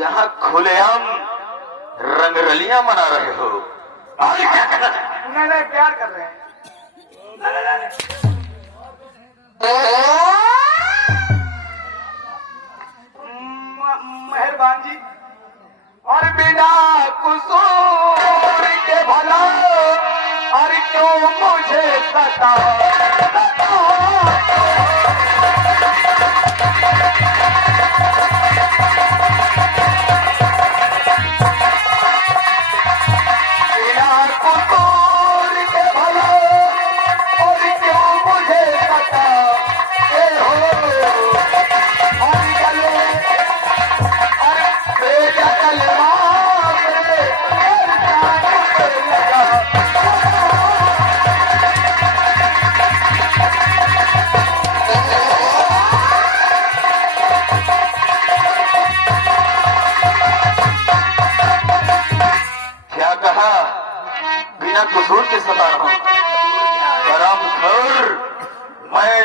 यहाँ खुलेआम रंगरलियां मना रहे हो और क्या कर रहे हैं? नहीं प्यार कर रहे हैं। मेहरबान जी। और बिना कसूर के भला और क्यों मुझे सता कसूर के सता रहा हूं। हराम खोर, मैं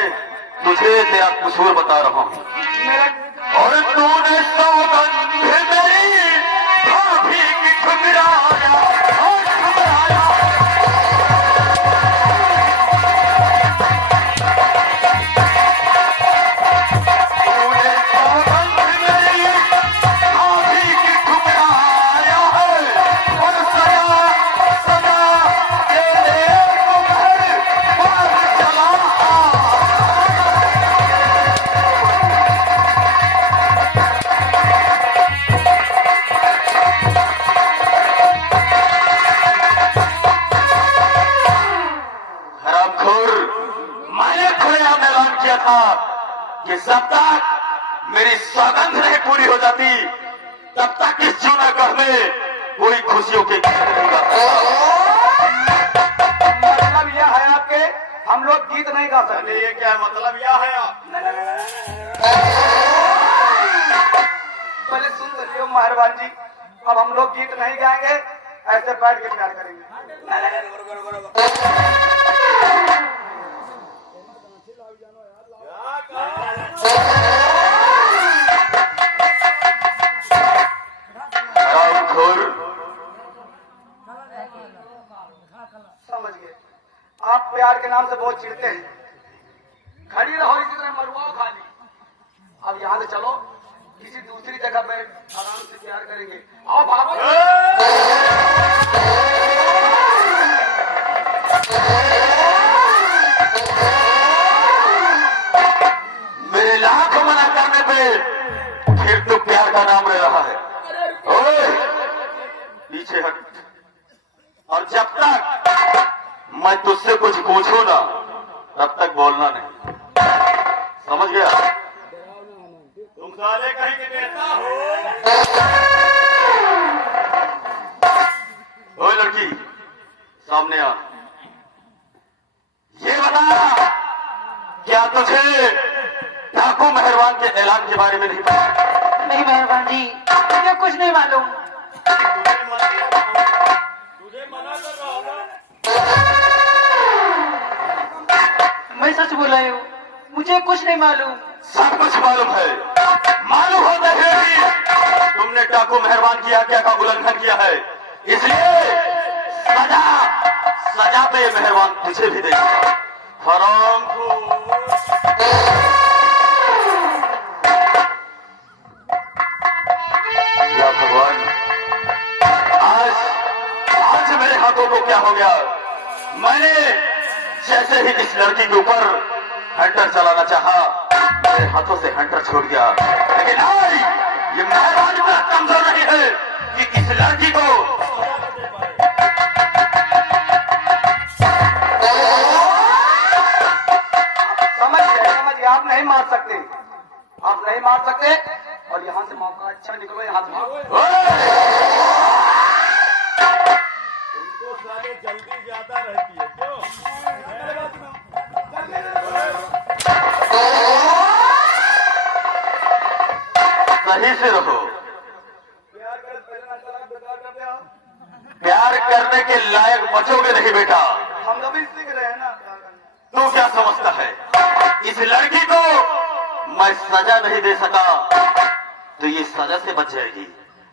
तुझे तेरा कसूर बता रहा हूं और तूने सौगंध मेरी भाभी की ठुकराया और ठुकराया। तूने सौगंध मेरी भाभी की ठुकराया है और सजा सजा कि जब तक मेरी सौगंध नहीं पूरी हो जाती तब तक इस जूनागढ़ में कोई खुशियों के मतलब यह है आपके हम लोग गीत नहीं गा सकते। ये क्या मतलब यह है आप पहले सुन लीजिए मेहरबान जी। अब हम लोग गीत नहीं गाएंगे, ऐसे बैठ के प्यार करेंगे। समझ गए आप प्यार के नाम से बहुत चिढ़ते हैं। खड़ी रहो इसी तरह मरुआ खाली। अब यहाँ से चलो किसी दूसरी जगह पे आराम से प्यार करेंगे। आओ भागो। मेरे लाख मना करने पे फिर तो प्यार का नाम ले रहा है। ओए, पीछे हट। और जब तक मैं तुझसे कुछ पूछूं ना तब तक बोलना नहीं, समझ गया? तुम साले कहीं के नेता हो। ओए लड़की, सामने आ। ये बता, क्या तुझे डाकू मेहरबान के ऐलान के बारे में नहीं पता? नहीं मेहरबान जी, मुझे कुछ नहीं मालूम। तुझे मना कर रहा होगा। मैं सच बोला हूँ, मुझे कुछ नहीं मालूम। सब कुछ मालूम है। मालूम होता है कि तुमने डाकू मेहरबान की आज्ञा का उल्लंघन किया है, इसलिए सजा पे मेहरबान तुझे भी देगा। हराम को या भगवान, आज मेरे हाथों को क्या हो गया? मैंने जैसे ही इस लड़की के ऊपर हंटर चलाना चाहा, मेरे हाथों से हंटर छूट गया। लेकिन नहीं, ये मेहरबान इतना कमजोर नहीं है कि इस लड़की को समझ गए आप नहीं मार सकते। आप नहीं मार सकते और यहाँ से मौका अच्छा निकलो। यहाँ से तुमको साले जल्दी ज्यादा रहती है क्यों? करने के लायक बचोगे नहीं बेटा। हम अभी सीख रहे हैं ना प्यार करना। तू क्या समझता है इस लड़की को मैं सजा नहीं दे सका तो ये सजा से बच जाएगी।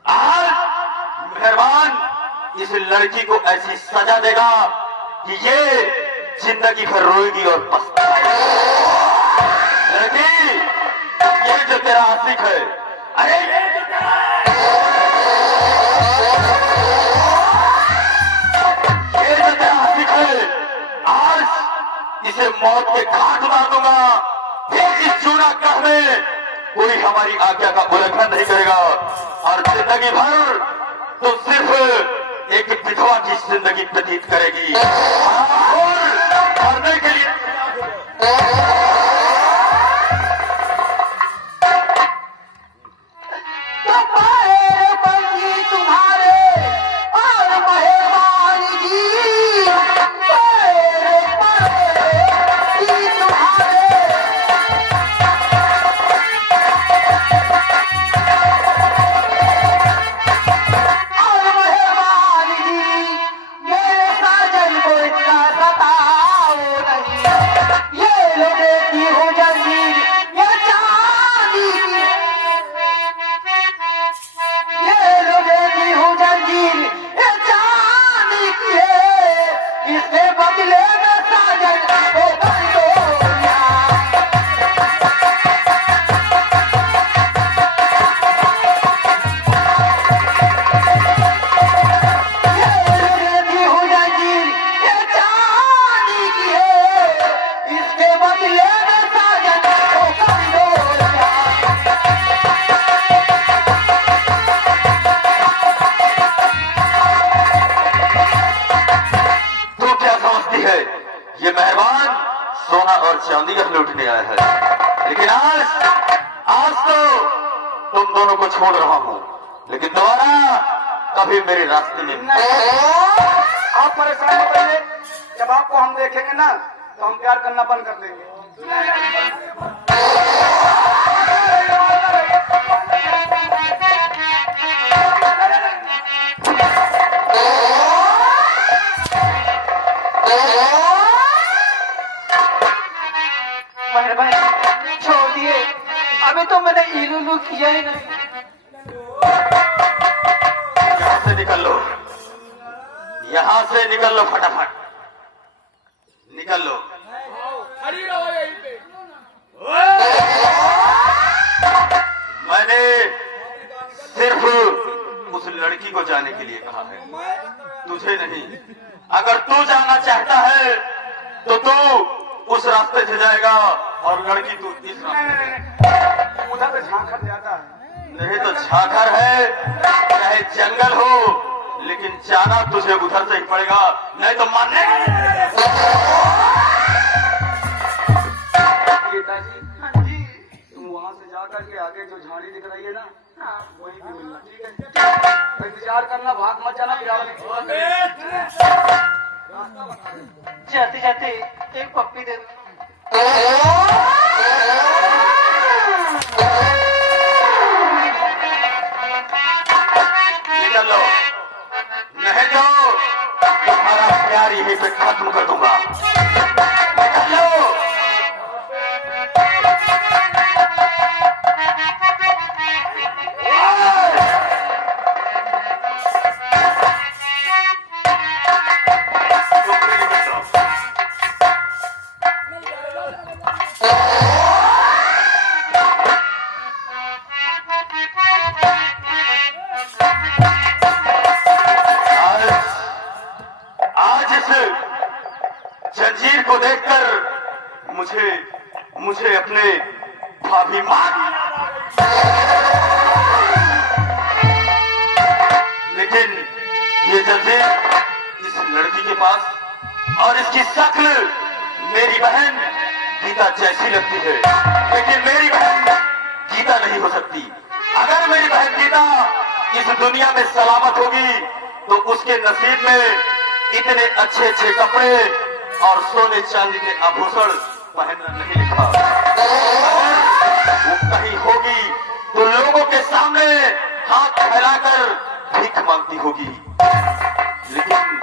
आज मेहरबान इस लड़की को ऐसी सजा देगा कि ये जिंदगी भर रोएगी और पछताएगी। लड़की, ये जो तेरा आशिक है, अरे ये जो तेरा आशिक है, आज इसे मौत के घाट उतार दूंगा। फिर इस चूनागढ़ में कोई हमारी आज्ञा का उल्लंघन नहीं करेगा और जिंदगी भर तो सिर्फ एक विधवा की जिंदगी व्यतीत करेगी। और मरने के लिए चांदी का लूटने आया है। लेकिन आज तो तुम दोनों को छोड़ रहा हूँ, लेकिन दोबारा कभी मेरे रास्ते में आप परेशान मत रहिए। जब आपको हम देखेंगे ना तो हम प्यार करना बंद कर देंगे। मेहरबानी छोड़ दिए, अभी तो मैंने इलू किया ही नहीं। यहाँ से निकल लो, यहाँ से निकल लो, फटाफट निकल लो। खड़ी रहो यहीं पे। मैंने सिर्फ उस लड़की को जाने के लिए कहा है, तुझे नहीं। अगर तू जाना चाहता है तो तू उस रास्ते से जाएगा और लड़की तू इस रास्ते। उधर से झांखर जाता है। नहीं तो झांखर है चाहे जंगल हो, लेकिन जाना तुझे उधर से ही पड़ेगा, नहीं तो मारने। पिताजी, हाँ जी, तुम वहाँ से जाकर के आगे जो झाड़ी दिख रही है ना, वहीं पे मिलना, ठीक है? इंतजार करना, भाग मत जाना। जाते जाते एक पप्पी दे दो। निकल लो, नहीं तो तुम्हारा प्यार यहीं पे खत्म कर दूंगा। निकल लो। जंजीर को देखकर मुझे अपने भाभी मार, लेकिन ये जंजीर इस लड़की के पास और इसकी शक्ल मेरी बहन गीता जैसी लगती है, लेकिन मेरी बहन गीता नहीं हो सकती। अगर मेरी बहन गीता इस दुनिया में सलामत होगी तो उसके नसीब में इतने अच्छे अच्छे कपड़े और सोने चांदी के आभूषण पहनना नहीं लिखा। वो कहीं होगी तो लोगों के सामने हाथ फैलाकर भीख मांगती होगी। लेकिन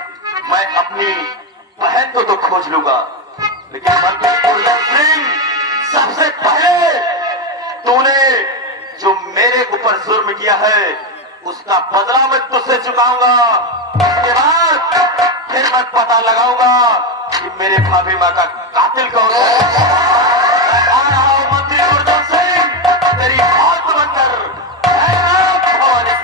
मैं अपनी बहन को तो खोज लूंगा, लेकिन मंत्री गुरजर सिंह, सबसे पहले तूने जो मेरे ऊपर जुर्म किया है उसका बदला मैं तुझसे चुकाऊंगा। उसके बाद फिर मैं पता लगाऊंगा कि मेरे भाभी माँ का कातिल कौन है। आ रहा हूं मंत्री गुरजर सिंह, तेरी बात बनकर भवानी।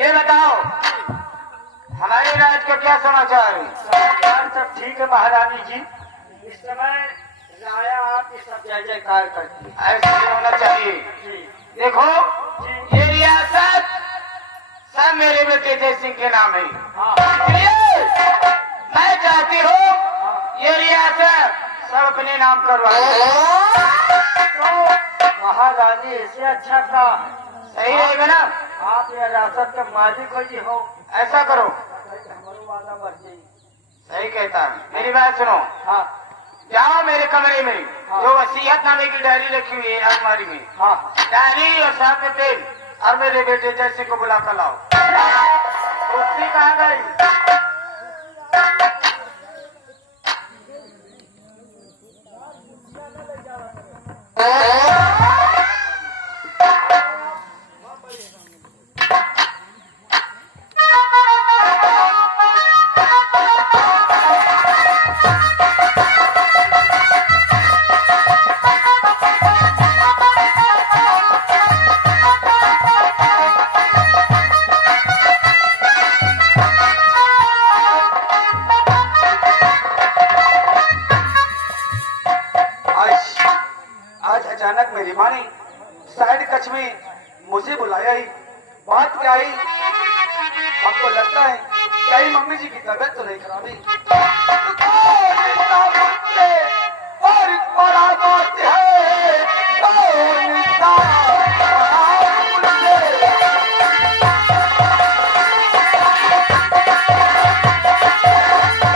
ये बताओ हमारे राज का क्या समाचार है? समाचार सब ठीक है महारानी जी। इस समय राया आपकी सब जय जयकार करती है। ऐसे ही होना चाहिए। देखो ये रियासत सब मेरे बेटे जय सिंह के नाम है, इसलिए मैं चाहती हूँ ये रियासत सब अपने नाम करवा तो महारानी इससे अच्छा था सही रहेगा ना? आप ये रासत के मालिक हो जी हो, ऐसा करो। हमारे वादा मर जाए। सही कहता है, मेरी बात सुनो। हाँ जाओ मेरे कमरे में, जो वसीयत नामे की डायरी रखी हुई है अलमारी में, हाँ डायरी और साथ में पेन और मेरे बेटे जैसे को बुला कर लाओ। कुर्सी कहाँ गई? आज अचानक मेरी माँ ने साइड कक्ष में मुझे बुलाया ही। बात क्या आई? हमको लगता है कहीं मम्मी जी की तबीयत तो नहीं खराब है। और बड़ा बात है, कौन सा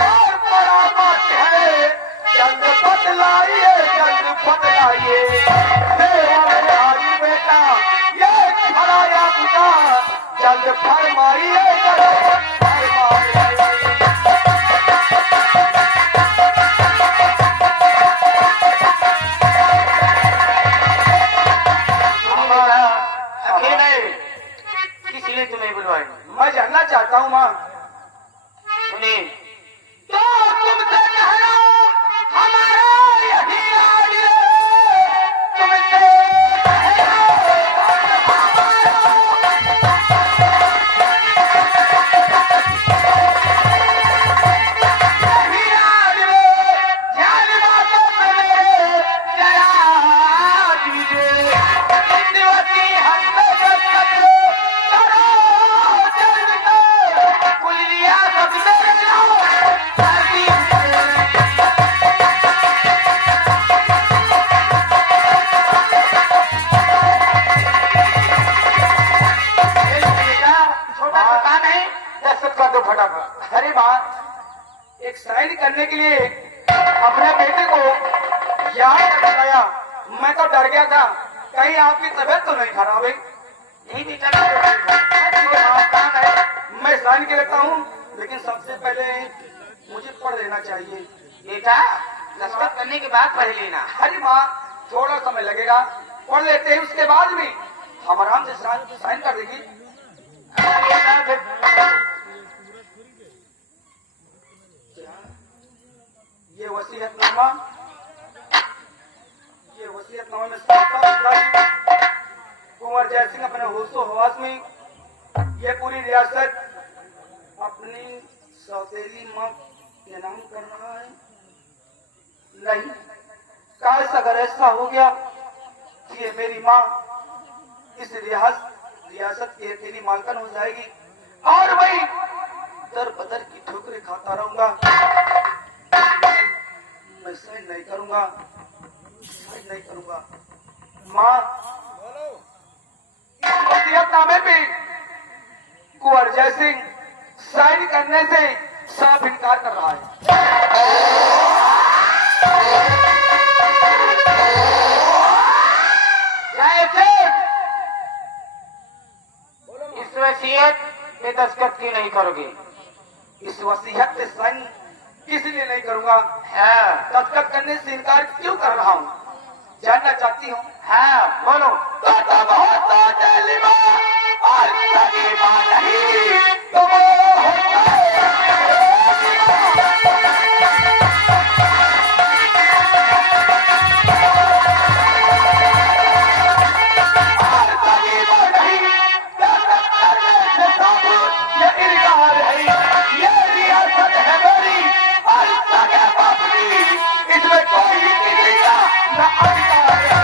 और बड़ा बात है, जल्द बदलाइए, जल्द बदलाइए। बेटा ये खड़ा बुझा, जल्द फरमाइए, जल्द फरमाइए। आखिर में किसी ने तुम्हें बुलवाया? मैं जानना चाहता हूँ माँ। सुनिए, तो तुमसे कहना हमारा यही आज है, तुमसे अरे माँ, एक साइन करने के लिए अपने बेटे को यहाँ तक बुलाया। मैं तो डर गया था कहीं आपकी तबीयत तो नहीं खराब है। नहीं बेटा, काम है, मैं साइन के रखता हूँ, लेकिन सबसे पहले मुझे पढ़ लेना चाहिए। बेटा दस्तखत करने के बाद पढ़ लेना। अरे माँ, थोड़ा समय लगेगा, पढ़ लेते हैं, उसके बाद भी हम आराम से साइन कर देंगे। ये वसीयतनामा में कुंवर जय सिंह अपने होशो हवास में ये पूरी रियासत अपनी सौतेली माँ के नाम कर रहा है। नहीं, काश अगर ऐसा हो गया कि ये मेरी माँ इस रियासत की अकेली मालकन हो जाएगी और वही दर बदर की ठोकरें खाता रहूंगा, मैं सहन नहीं करूंगा, सहन नहीं करूंगा। माँ, इस वसीयतनामे पे कुंवर जय सिंह साइन करने से साफ इनकार कर रहा है। इस वसीयत पे दस्तखत क्यों नहीं करोगे? इस वसीयत पे साइन किसलिए नहीं करूंगा? हाँ दस्तखत करने से इनकार क्यों कर रहा हूँ, जानना चाहती हूँ। हाँ बोलो। इसमें कोई किसी का न अधिकार है।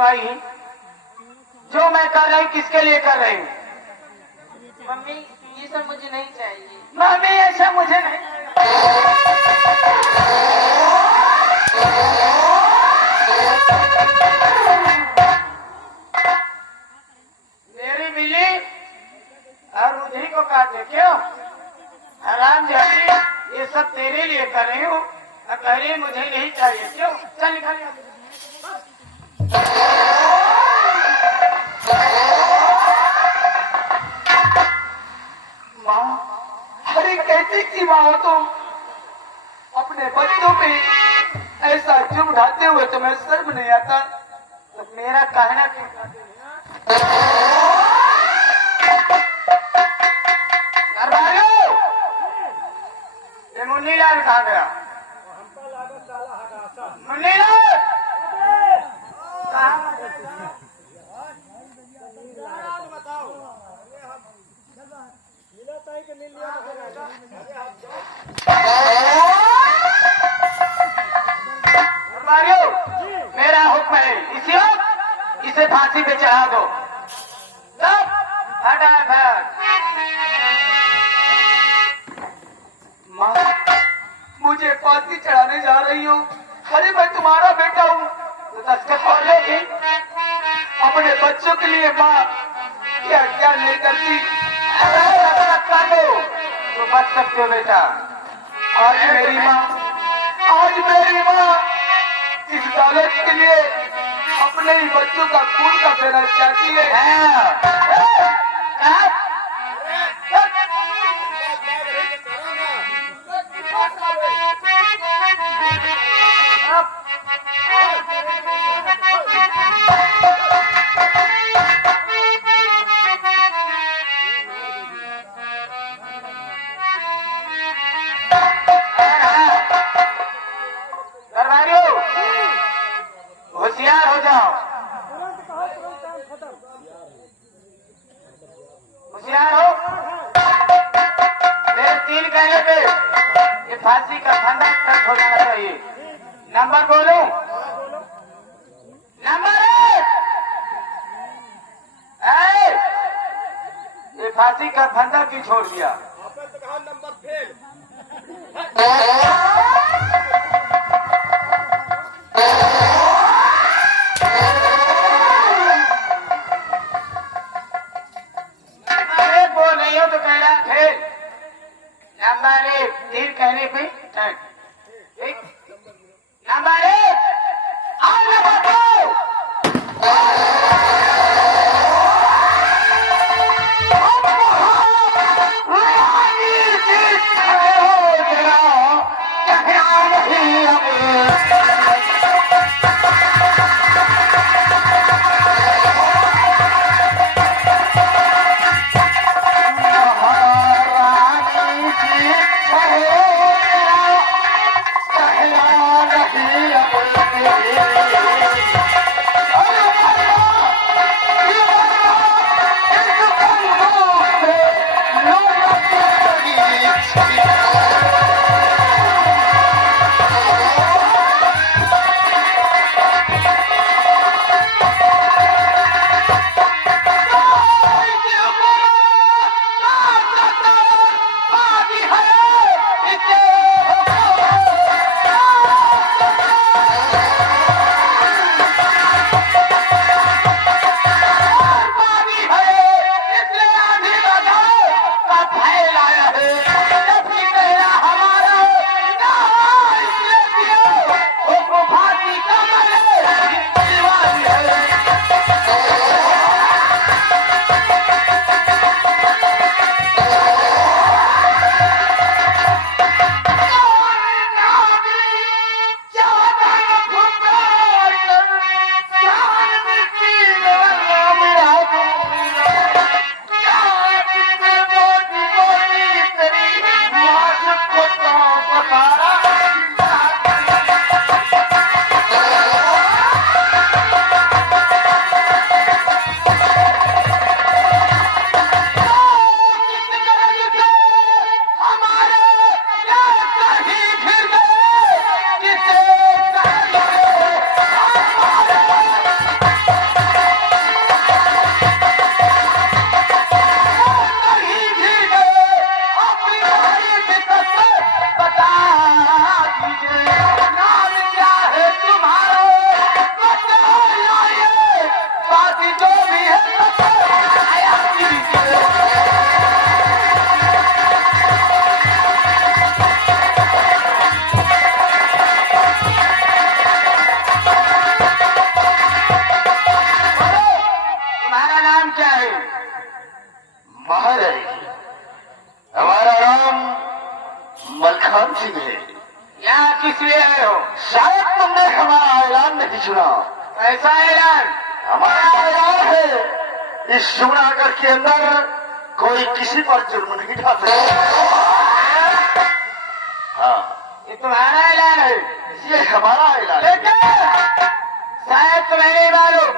भाई जो मैं कर रही किसके लिए कर रही हूँ? मम्मी ये सब मुझे नहीं चाहिए। मम्मी ऐसा मुझे नहीं। मेरी मिली और मुझे को काटे क्यों? हराम जाती ये सब तेरे लिए कर रही हूँ और कह रही मुझे नहीं चाहिए क्यों? चल निकल यहाँ से। माँ, अरे कैसी की माँ हो तुम? अपने बच्चों पे ऐसा जुर्म उठाते हुए तुम्हें शर्म नहीं आता? तो मेरा कहना क्यों? ये मुन्नीलाल कहाँ गया? मुन्नीलाल मेरा हुक्म है इसी वक्त इसे फांसी पे चढ़ा दो। सब हटा भाग। माँ, मुझे फांसी चढ़ाने जा रही हो? अरे मैं तुम्हारा बेटा हूँ। तो दस्तखत कर लेगी। अपने बच्चों के लिए माँ क्या क्या नहीं करती? अगर दस्तखत कर दो तो बच सकते हो बेटा। आज मेरी माँ इस दौलत के लिए अपने ही बच्चों का खून का फेरा चाहती है। हाँ। फांसी का फंदा तक हो जाना चाहिए। नंबर बोलो। नंबर 1। ये फांसी का फंदा क्यों छोड़ दिया? आपने तो कहा नंबर फेल। नंबर 1 बोल रही हो तो कह रहा फेल। नंबर 1 तीर कहने पे ठीक। नंबर 1 और नंबर 2। मलखान सिंह है। यहाँ किस लिए आए हो? शायद तुमने हमारा ऐलान नहीं सुना। ऐसा ऐलान? हमारा ऐलान है, इस जूनागढ़ के अंदर कोई किसी पर जुर्म नहीं ढा सकता। हाँ, ये तुम्हारा ऐलान है? ये हमारा ऐलान है। लेकिन शायद तुम्हें नहीं मालूम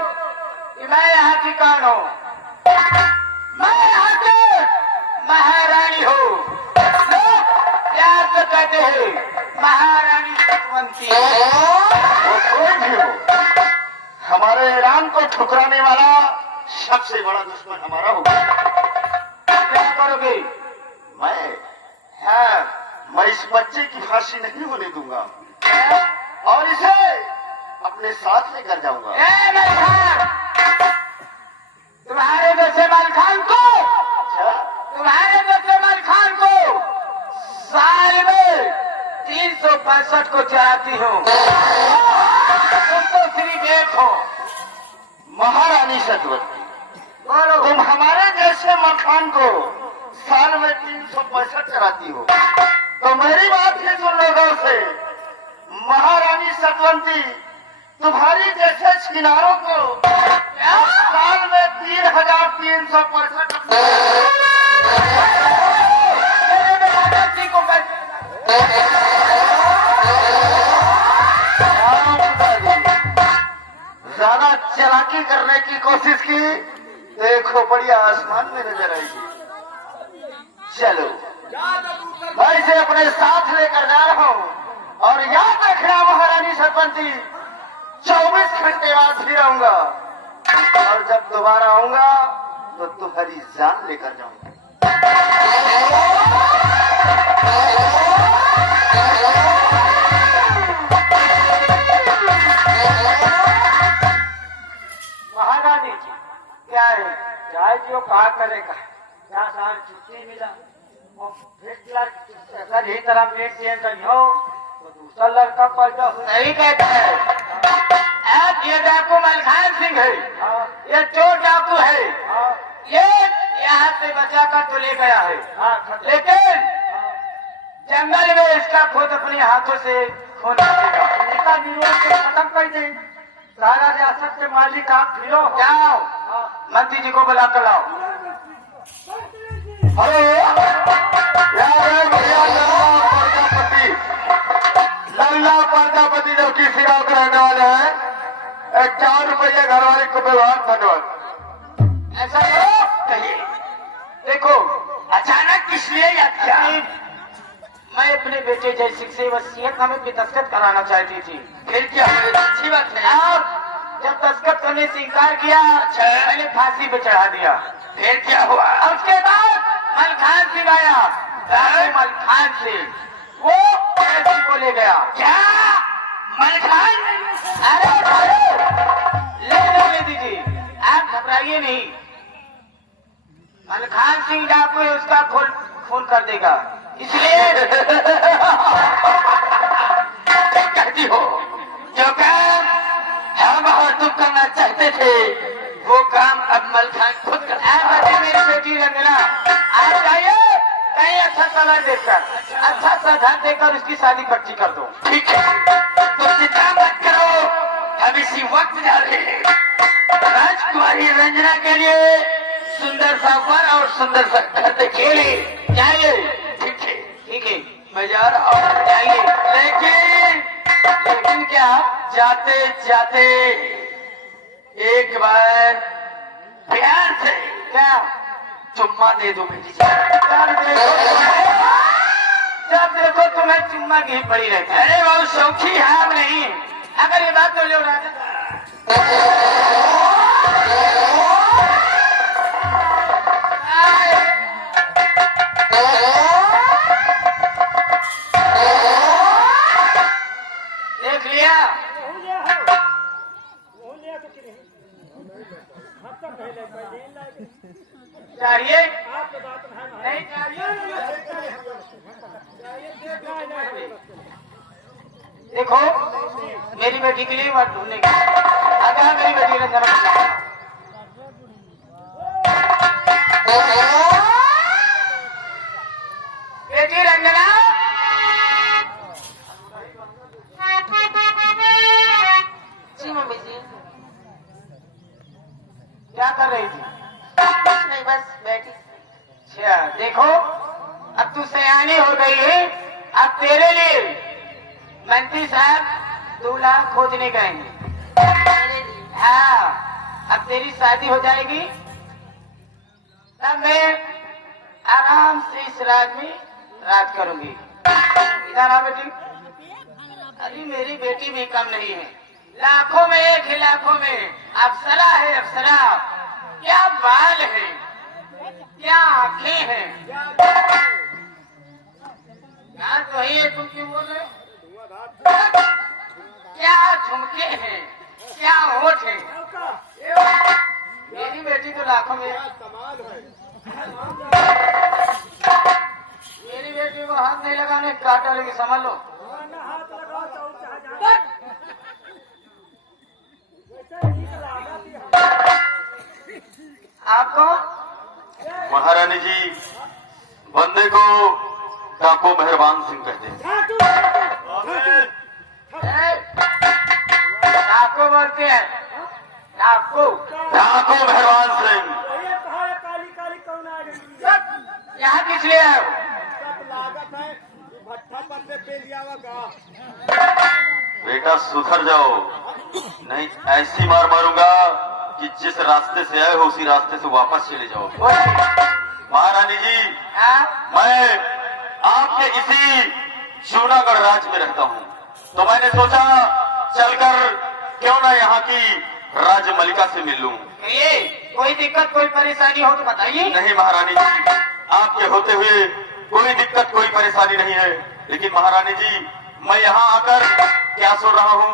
कि मैं यहाँ की कौन हूँ। मैं यहाँ की महारानी हूँ। लोग प्यार से कहते हैं महारानी सतवंती। वो कोई भी हो, हमारे ऐलान को ठुकराने वाला सबसे बड़ा दुश्मन हमारा होगा। क्या करोगे? मैं इस बच्चे की फांसी नहीं होने दूंगा और इसे अपने साथ लेकर जाऊंगा। ए मलखान, तुम्हारे जैसे मलखान को, तुम्हारे जैसे मलखान को साल में 365 को चढ़ाती हूँ। तुम तो सिर्फ एक हो। महारानी सतवंती, बोलो। तुम हमारे जैसे मलखान को साल में 365 चढ़ाती हो, तो मेरी बात है सुन लो गौर से। महारानी सतवंती तुम्हारी जैसे छिनारों को साल में 3365 ज्यादा चालाकी करने की कोशिश की, देखो बढ़िया आसमान में नजर आएगी। चलो मैं इसे अपने साथ लेकर जा रहा हूँ और याद रखना महारानी सरपंच जी, 24 घंटे बाद फिर आऊंगा और जब दोबारा आऊंगा तो तुम्हारी जान लेकर जाऊंगा। महारानी जी क्या है, चाहे जो कहा करेगा, क्या सार छुट्टी मिला और फिर अगर ही तरह पेट टेंशन हो तो दूसरा लड़का पैदा हो। सही कहता है। अब ये डाकू मलखान सिंह है, ये चोर डाकू है, ये यहाँ से बचा कर तो ले गया है, लेकिन जंगल में इसका खुद अपने हाथों से खून बहेगा। इसका विरोध को खत्म कर दे, सारा रियासत के मालिक आप फिरो। जाओ मंत्री जी को बुला कर लाओ। हेलो, याद है भैया लल्ला प्रजापति जो की सिराव के रहने वाले हैं, 51 रुपये घर वाले को व्यवहार। धन्यवाद। ऐसा करो कहिए। देखो अचानक इसलिए याद किया, मैं अपने बेटे जयसिंह से वसीयतनामे पे दस्तखत कराना चाहती थी। फिर क्या हुआ? अच्छी बात है। और जब दस्तखत करने से इनकार किया, मैंने फांसी पे चढ़ा दिया। फिर क्या हुआ? और उसके बाद मलखान सिंह आया, मलखान से वो कैसी को ले गया। क्या मलखान? अरे ले दीजिए, आप घबराइए नहीं। मलखान सिंह डाकू है, उसका खून कर देगा, इसलिए कहती हो जो काम हम और तुम करना चाहते थे वो काम अब मलखान खुद कर। मेरी बेटी रंजना, आप जाइए कहीं अच्छा सलाह देकर, अच्छा सा घर देकर उसकी शादी पक्की कर दो। ठीक है, तो चिंता मत करो, हम इसी वक्त जा रहे हैं। राजकुमारी रंजना के लिए सुंदर सा वर और सुंदर सा घर देखिए। जाइए। ठीक है, मैं जा रहा हूँ। जाइए, लेकिन क्या जाते जाते एक बार प्यार से क्या चुम्मा दे दो बेटी। जब देखो तुम्हें चुम्मा की पड़ी रहती है। अरे बहुत शौकी है हम नहीं, अगर ये बात तो लो देख लिया। चाहिए नहीं चाहिए। देखो मेरी बेटी के लिए मत ढूंढने की, अगर मेरी बेटी ने जन्म दिया। बेटी रंजना, जी मम्मी जी। क्या कर रही थी? कुछ नहीं, बस बैठी। अच्छा देखो, अब तू सयानी हो गई है, अब तेरे लिए मंत्री साहब 2 लाख खोजने गएंगे। मेरे लिए हाँ, अब तेरी शादी हो जाएगी, तब मैं आराम से इस रात में राज करूंगी। इधर आ बेटी। अभी मेरी बेटी भी कम नहीं है, लाखों में एक है, लाखों में अप्सरा है, अप्सरा। क्या बाल है, क्या आंखें हैं, यहाँ तो ही है, तुम क्यों बोल रहे हो? क्या झुमके हैं, क्या होठ है। मेरी बेटी तो लाखों में। मेरी बेटी को हाथ नहीं लगाने, काटा लेके समझ लो। आपको महारानी जी, बंदे को डाकू मेहरबान सिंह कहते हैं। आपको बोलते हैं, आपको डाकू मेहरबान सिंह। यहाँ किस लिए आए हो? बेटा सुधर जाओ, नहीं ऐसी मार मारूंगा कि जिस रास्ते से आए हो उसी रास्ते से वापस चले जाओ। महारानी जी, हाँ? मैं आपके इसी जूनागढ़ राज्य में रहता हूँ, तो मैंने सोचा चलकर क्यों ना यहाँ की राज मलिका से मिल लूं। ये कोई दिक्कत कोई परेशानी हो तो बताइए। नहीं महारानी जी, आपके होते हुए कोई दिक्कत कोई परेशानी नहीं है, लेकिन महारानी जी मैं यहाँ आकर क्या सुन रहा हूँ,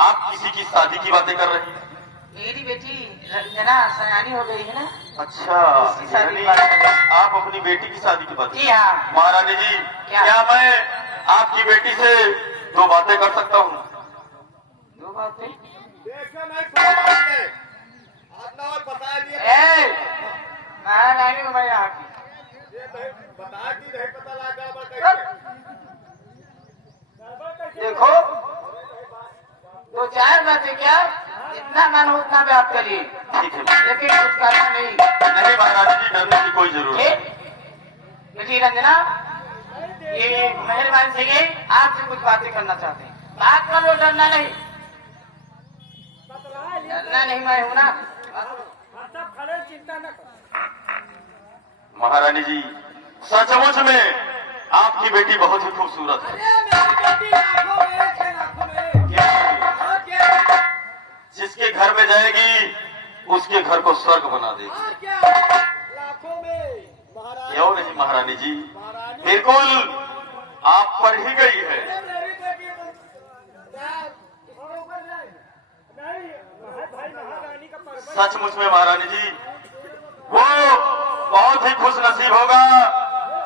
आप किसी की शादी की बातें कर रही हैं। मेरी बेटी रंजना सयानी हो गई है ना। अच्छा, उसकी शादी की यानी बात कर रहे हैं। आप अपनी बेटी की शादी की बात। जी हाँ। महारानी जी क्या मैं आपकी बेटी से 2 बातें कर सकता हूँ? 2 बातें? देखो नहीं सुनते आज ना और बता दिया ए, महारानी हूँ मैं यहाँ की। ये नहीं बता की नहीं पता लगा कैसे देखो 2-4 बातें क्या, जितना मन हो उतना बात करिए, ठीक है। लेकिन कुछ करना नहीं। नहीं महारानी जी, डरने की कोई जरूरत नहीं। बेटी रंजना, ये मेहरबानी से ये आपसे कुछ बातें करना चाहते हैं। बात कर लो, डरना नहीं। डरना नहीं, मैं हूं ना। महारानी जी सचमुच में आपकी बेटी बहुत ही खूबसूरत है। जिसके घर में जाएगी उसके घर को स्वर्ग बना देगी। लाखों में महाराज क्यों नहीं महारानी जी, बिल्कुल आप पर ही गई है। सचमुच में महारानी जी वो बहुत ही खुश नसीब होगा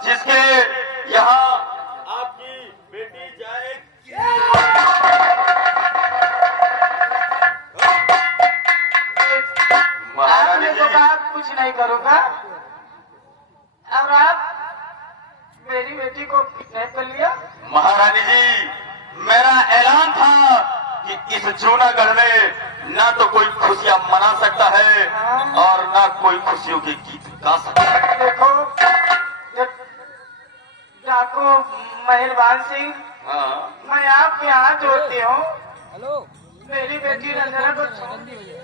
जिसके यहाँ आपकी बेटी जाए महारानी आपने तो जी। कहा कुछ नहीं करूंगा, और आप मेरी बेटी को किडनैप कर लिया। महारानी जी मेरा ऐलान था कि इस जूनागढ़ में ना तो कोई खुशियां मना सकता है और ना कोई खुशियों के गीत गा सकता है। देखो डाकू मेहरबान सिंह, हाँ। मैं आपके हाथ जोड़ती हूँ, मेरी बेटी रंजना को छोड़ दीजिए।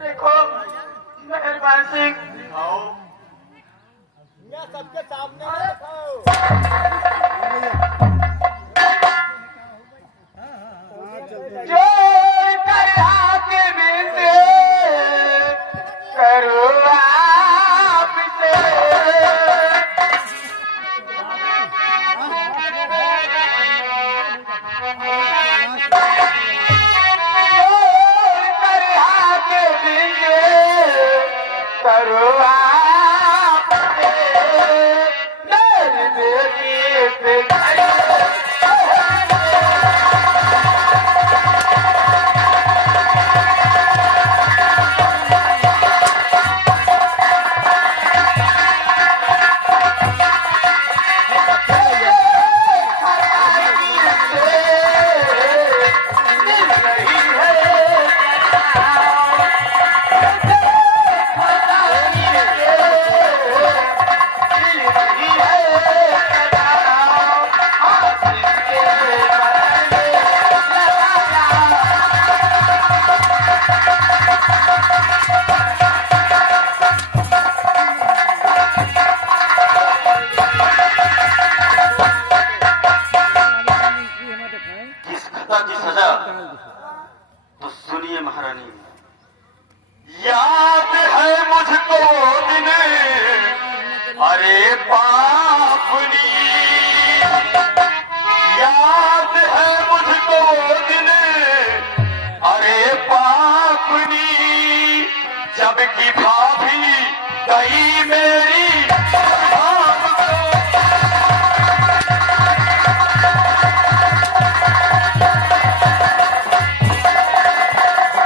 देखो मेहरबान सिंह, या सबके सामने ना दिखाओ। जोड़ कर हाथ में से करो आपसे, जोड़ कर हाथ में से करो आपसे, मेरी बेटी पे किस खता की सजा, तो सुनिए महारानी। याद है मुझको दिन अरे पापनी, याद है मुझको दिन अरे पापनी, जब की भाभी गई मेरी भाव को।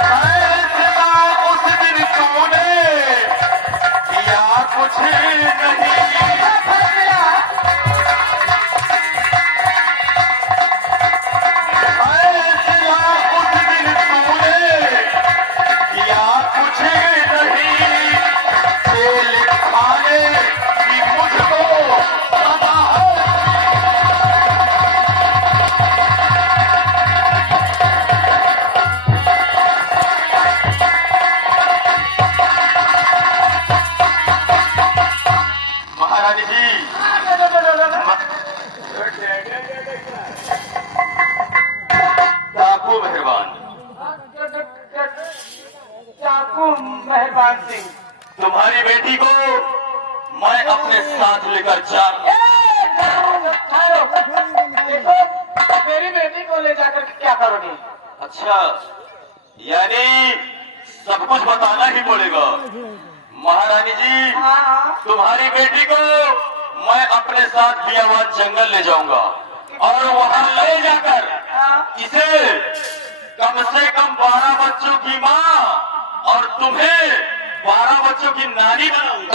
फैसला उस दिन तूने किया कुछ नहीं, फैसला उस दिन तूने किया कुछ नहीं, मेहरबान सिंह। तुम्हारी बेटी को मैं अपने साथ लेकर जा देखो, मेरी बेटी को ले जाकर के क्या करोगे? अच्छा, यानी सब कुछ बताना ही पड़ेगा। महारानी जी, हाँ, तुम्हारी बेटी को मैं अपने साथ बियाबाद जंगल ले जाऊंगा और वहां ले जाकर हाँ। इसे कम से कम 12 बच्चों की माँ और तुम्हें 12 बच्चों की नानी बनाऊंगा।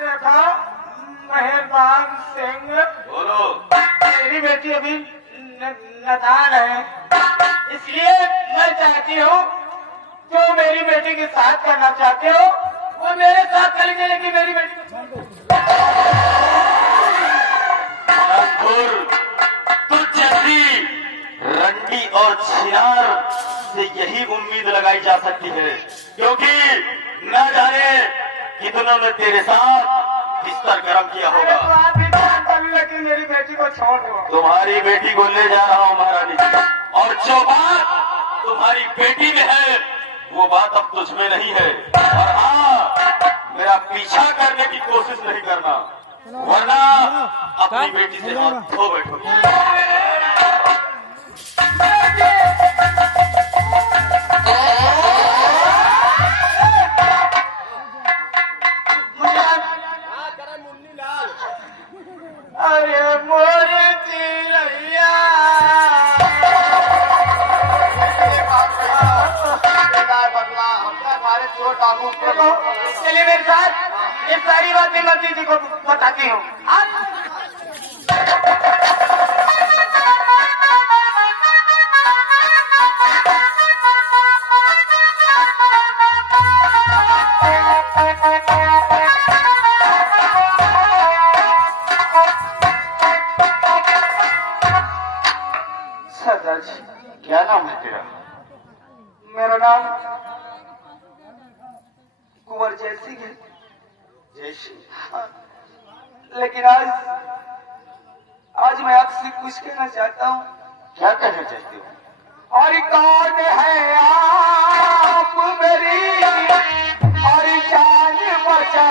देखो मेहरबान सिंह, बोलो। मेरी बेटी अभी नादान है, इसलिए मैं चाहती हूँ जो मेरी बेटी के साथ करना चाहते हो वो मेरे साथ करेंगे, लेकिन मेरी बेटी को छोड़ दो। तुझ जैसी रंडी और छिनार से यही उम्मीद लगाई जा सकती है, क्योंकि न जाने कितनों ने तेरे साथ बिस्तर गर्म किया अरे होगा। तो आप भी बात कर लो, लेकिन मेरी बेटी को छोड़ दो। तुम्हारी बेटी को ले जा रहा हूँ महारानी जी, और जो बात तुम्हारी बेटी में है वो बात अब तुझ में नहीं है। और हाँ, मेरा पीछा करने की कोशिश नहीं करना, वरना अपनी बेटी से हाथ धो बैठोगी। क्या करे मुन्नी लाल? अरे मोरे चिड़ैया, चलिए मेरे साथ, ये सारी बातें मैं दीदी को बताती हूँ। सरदार जी, क्या नाम है तेरा? मेरा नाम कुंवर जय सिंह है। जय श्री। लेकिन आज मैं आपसे कुछ कहना चाहता हूँ। क्या कहना चाहते हो? और कौन है आप मेरी और जान बचा,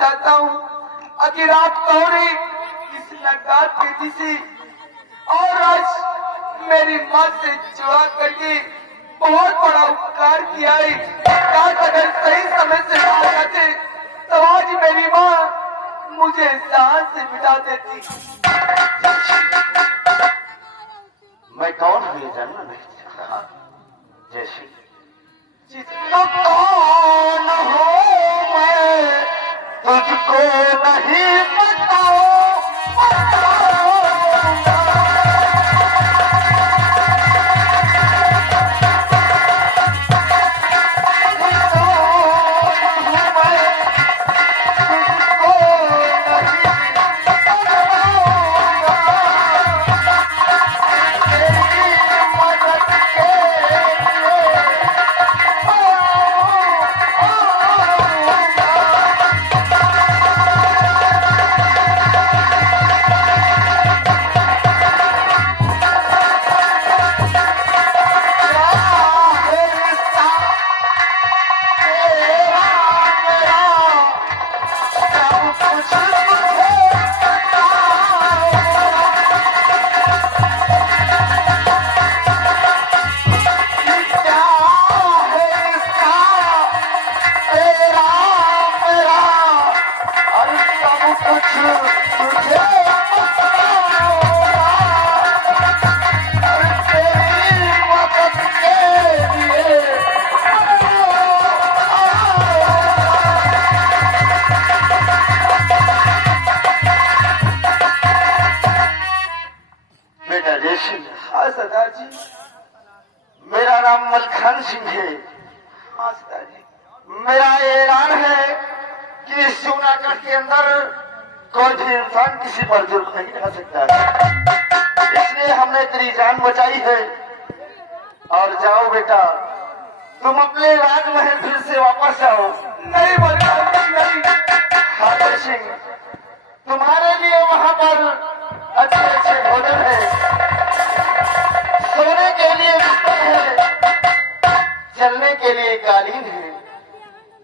चाहता हूँ आखिर आप कौन है? किस लड़का बेटी से और आज मेरी माँ से जुड़ा करके बहुत बड़ा उपकार किया है। काश अगर सही समय से आ जाते तो आज मेरी माँ मुझे सांस से बिठा देती। मैं कौन हूँ ये जानना नहीं चाहता। जय श्री। जिसको कौन हो मैं तुझको नहीं बताऊं। मलखान सिंह है। हाँ पिताजी। मेरा ये ऐलान है कि इस जूनागढ़ के अंदर कोई भी इंसान किसी पर जुर्म नहीं ढा सकता है, इसलिए हमने तेरी जान बचाई है। और जाओ बेटा, तुम अपने राजमहल फिर से वापस आओ। नहीं मलखान सिंह नहीं। हाथर सिंह, तुम्हारे लिए वहां पर अच्छे अच्छे भोजन है, सोने के लिए बिस्तर है, चलने के लिए कालीन है।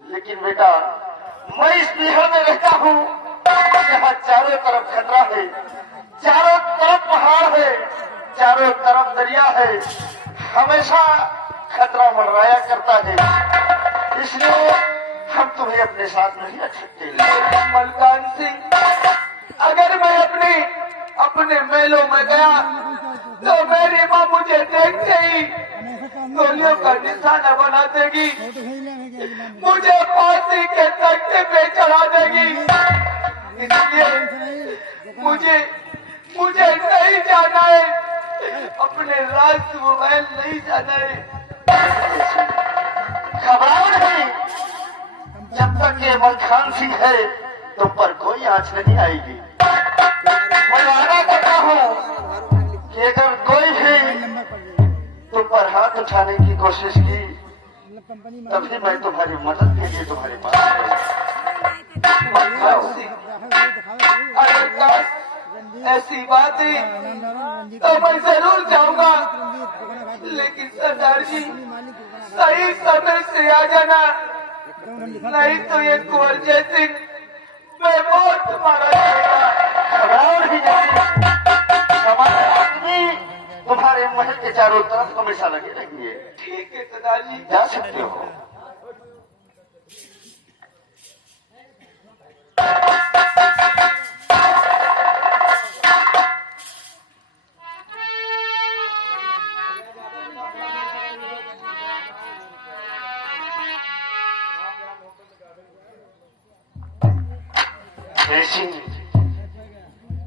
लेकिन बेटा, मैं इस बिहार में रहता हूँ, यहाँ चारों तरफ खतरा है, चारों तरफ पहाड़ है, चारों तरफ दरिया है, हमेशा खतरा मंडराया करता है, इसलिए हम तुम्हें अपने साथ नहीं रख सकते। मलखान सिंह, अगर मैं अपने मेलों में गया तो मेरी माँ मुझे देखते ही गोलियों का निशाना बना देगी, मुझे फांसी के तख्ते पे चढ़ा देगी। इसलिए मुझे नहीं जाना है, अपने राजमहल नहीं जाना है। घबराओ नहीं, जब तक ये मलखान सिंह है तुम पर कोई आंच नहीं आएगी। मैं वादा करता हूँ कि अगर कोई भी तुम पर हाथ उठाने की कोशिश की, तभी मैं तुम्हारी मदद के लिए तुम्हारे पास मलखान सिंह, अगर काश ऐसी बात है तो मैं जरूर जाऊंगा, लेकिन सरदार जी सही समय से आ जाना, नहीं तो ये कुंवर जैसी बेमौत मारा जाएगा। घबराओ नहीं जैसी, हमारे आदमी तुम्हारे महल के चारों तरफ हमेशा लगे रहेंगे। ठीक है सरदार जी। जा सकते हो।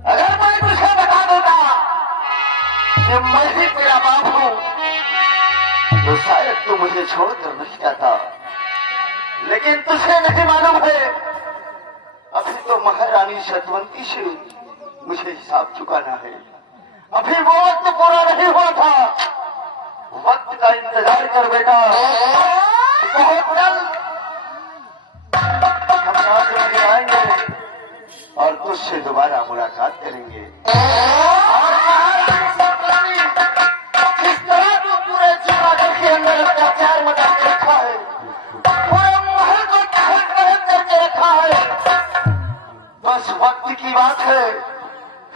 अगर मैं तुझे बता देता कि मैं ही तेरा बाप हूं, तो शायद तू मुझे छोड़कर नहीं जाता। लेकिन तुझे नहीं मालूम है, अभी तो महारानी सतवंती से मुझे हिसाब चुकाना है। अभी वो वक्त पूरा नहीं हुआ था। वक्त का इंतजार कर बेटा, बहुत जल्द हम राज में आएंगे और तुझसे दोबारा मुलाकात करेंगे। और महारानी सतवंती, जिस तरह तू पूरे जूनागढ़ के अंदर अत्याचार मचा के रखा है, पूरे महल को तहस नहस करके रखा है, बस वक्त की बात है,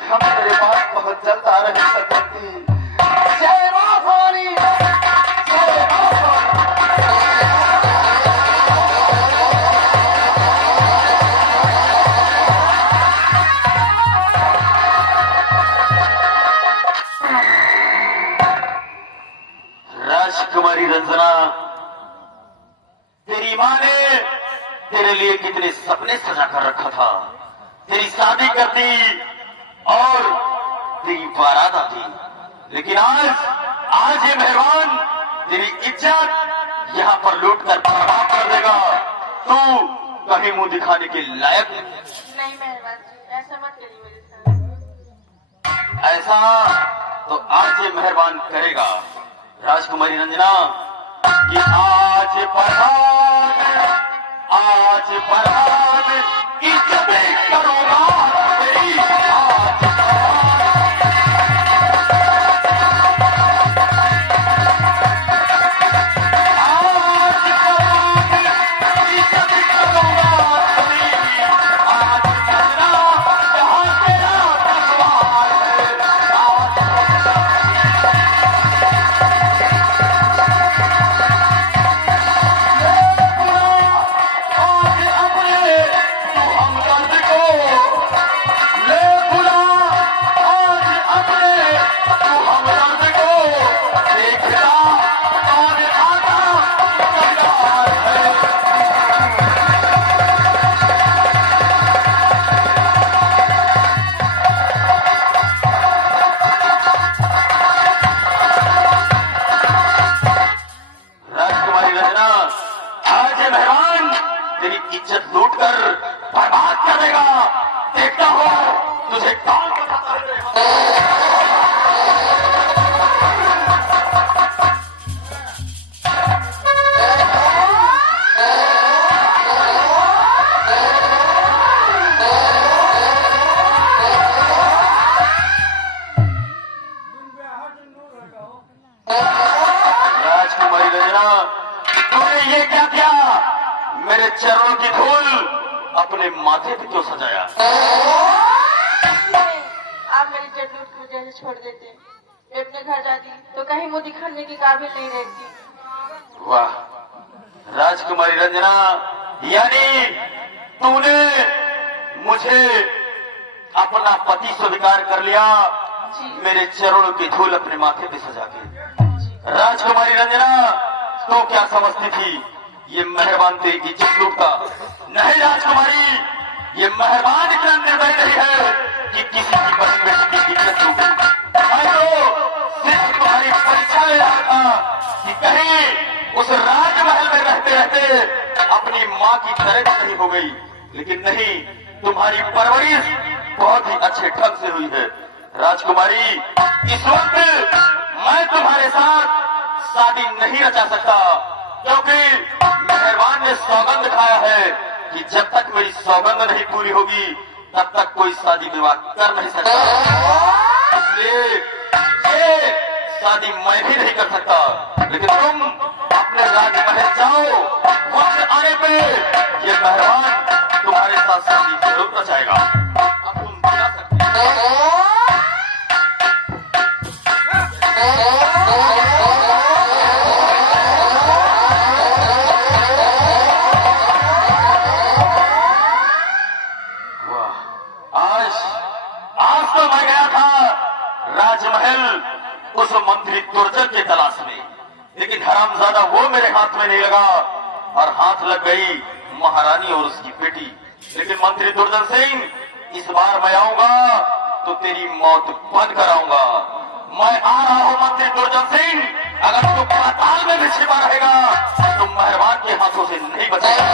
हम तेरे पास बहुत जल्द आ रहे हैं सतवंती। जय मां भवानी, जय मां भवानी। राजकुमारी रंजना, तेरी माँ ने तेरे लिए कितने सपने सजा कर रखा था। तेरी शादी कर दी और तेरी बारात आती, लेकिन आज ये मेहमान तेरी इज्जत यहाँ पर लूट कर बर्बाद कर देगा। तू कहीं मुंह दिखाने के लायक नहीं मेहरबान जी, ऐसा मत करिए मेरे साथ। ऐसा तो आज ये मेहरबान करेगा राजकुमारी रंजना कि आज प्रभात इज्जत करूंगा तेरी। ले बुला अपने माथे पे क्यों सजाया? आप मेरी जटलूट को जैसे छोड़ देते, मैं अपने घर जाती तो कहीं मुंह दिखाने के काबिल नहीं रहती। वाह राजकुमारी रंजना, यानी तूने मुझे अपना पति स्वीकार कर लिया, मेरे चरणों की धूल अपने माथे पे सजा के। राजकुमारी रंजना, तो क्या समझती थी ये मेहरबान तेरी इज्जत लूटता? नहीं राजकुमारी, ये मेहरबान इतना निर्दयी नहीं है कि किसी की बहन बेटी की इज्जत लूटे। मैं तो सिर्फ तुम्हारी परीक्षा ले रहा था कि कहीं उस राजमहल में रहते रहते अपनी माँ की तरह नहीं हो गई, लेकिन नहीं, तुम्हारी परवरिश बहुत ही अच्छे ढंग से हुई है। राजकुमारी, इस वक्त मैं तुम्हारे साथ शादी नहीं रचा सकता, क्योंकि मेहरबान ने सौगंध खाया है कि जब तक मेरी सौगंध नहीं पूरी होगी तब तक कोई शादी विवाह कर नहीं सकता। इसलिए ये शादी मैं भी नहीं कर सकता, लेकिन तुम अपने राजमहल जाओ, वक्त आने पे ये मेहरबान तुम्हारे साथ शादी जरूर रचाएगा। अब तुम जा सकते हो। राजमहल उस मंत्री दुर्जन के तलाश में, लेकिन हरामजादा वो मेरे हाथ में नहीं लगा और हाथ लग गई महारानी और उसकी बेटी। लेकिन मंत्री दुर्जन सिंह, इस बार मैं आऊंगा तो तेरी मौत बंद कराऊंगा। मैं आ रहा हूं मंत्री दुर्जन सिंह, अगर तू पाताल में भी छिपा रहेगा तो मेहरबान के हाथों से नहीं बचेगा।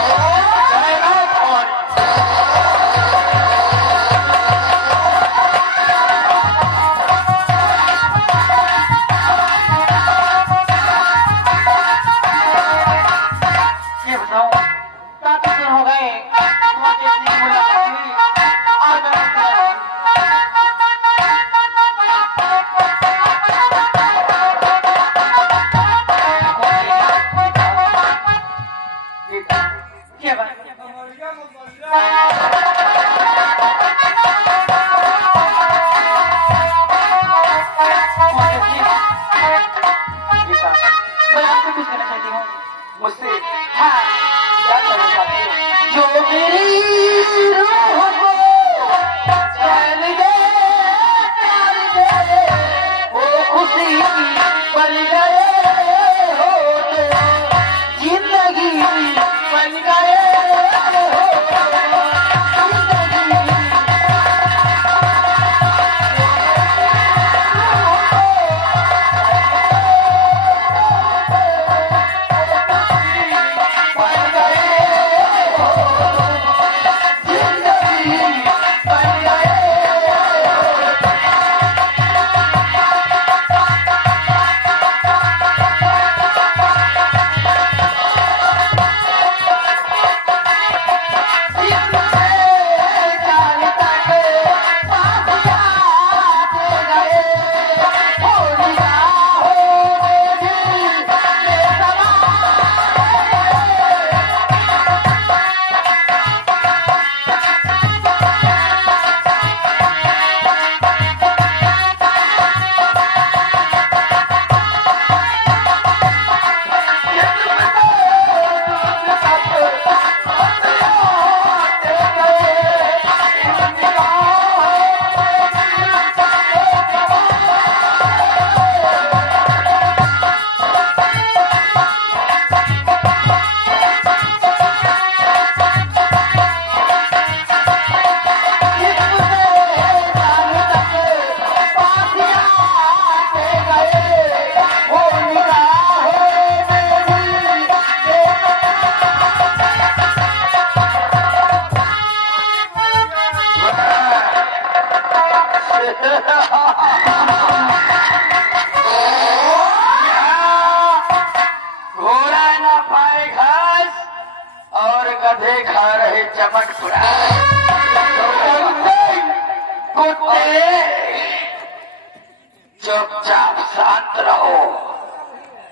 चुपचाप शांत रहो,